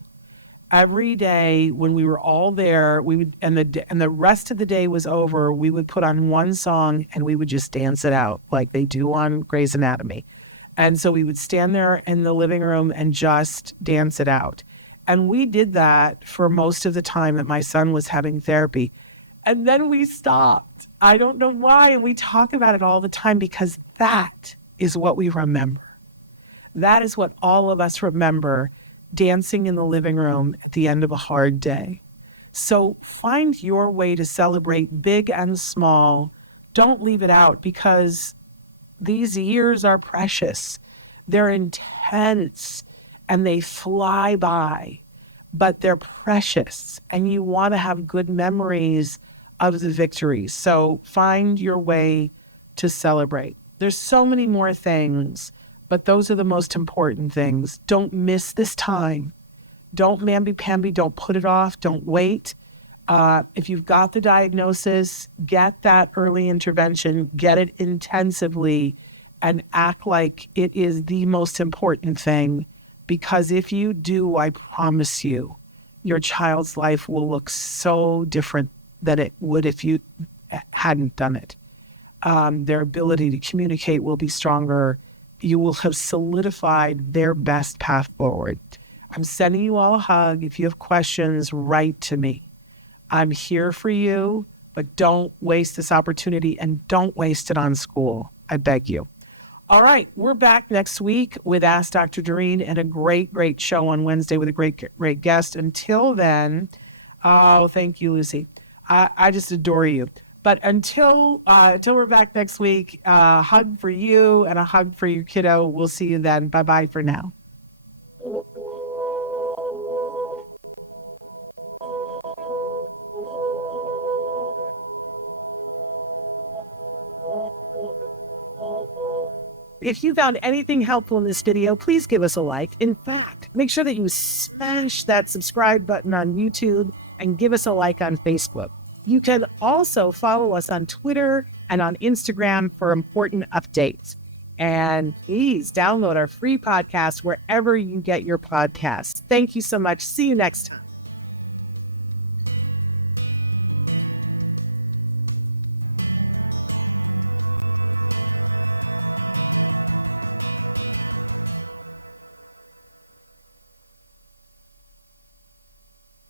Every day when we were all there, we would, and the rest of the day was over, we would put on one song and we would just dance it out like they do on Grey's Anatomy. And so we would stand there in the living room and just dance it out. And we did that for most of the time that my son was having therapy. And then we stopped. I don't know why. And we talk about it all the time because that is what we remember. That is what all of us remember, dancing in the living room at the end of a hard day. So find your way to celebrate big and small. Don't leave it out because these years are precious. They're intense and they fly by, but they're precious. And you want to have good memories of the victories. So find your way to celebrate. There's so many more things, but those are the most important things. Don't miss this time. Don't mamby-pamby. Don't put it off. Don't wait. If you've got the diagnosis, get that early intervention, get it intensively, and act like it is the most important thing. Because if you do, I promise you, your child's life will look so different than it would if you hadn't done it. Their ability to communicate will be stronger. You will have solidified their best path forward. I'm sending you all a hug. If you have questions, write to me. I'm here for you, but don't waste this opportunity and don't waste it on school. I beg you. All right, we're back next week with Ask Dr. Doreen and a great, great show on Wednesday with a great, great guest. Until then, thank you, Lucy. I just adore you. But until we're back next week, a hug for you and a hug for your kiddo. We'll see you then. Bye-bye for now. If you found anything helpful in this video, please give us a like. In fact, make sure that you smash that subscribe button on YouTube and give us a like on Facebook. You can also follow us on Twitter and on Instagram for important updates. And please download our free podcast wherever you get your podcasts. Thank you so much. See you next time.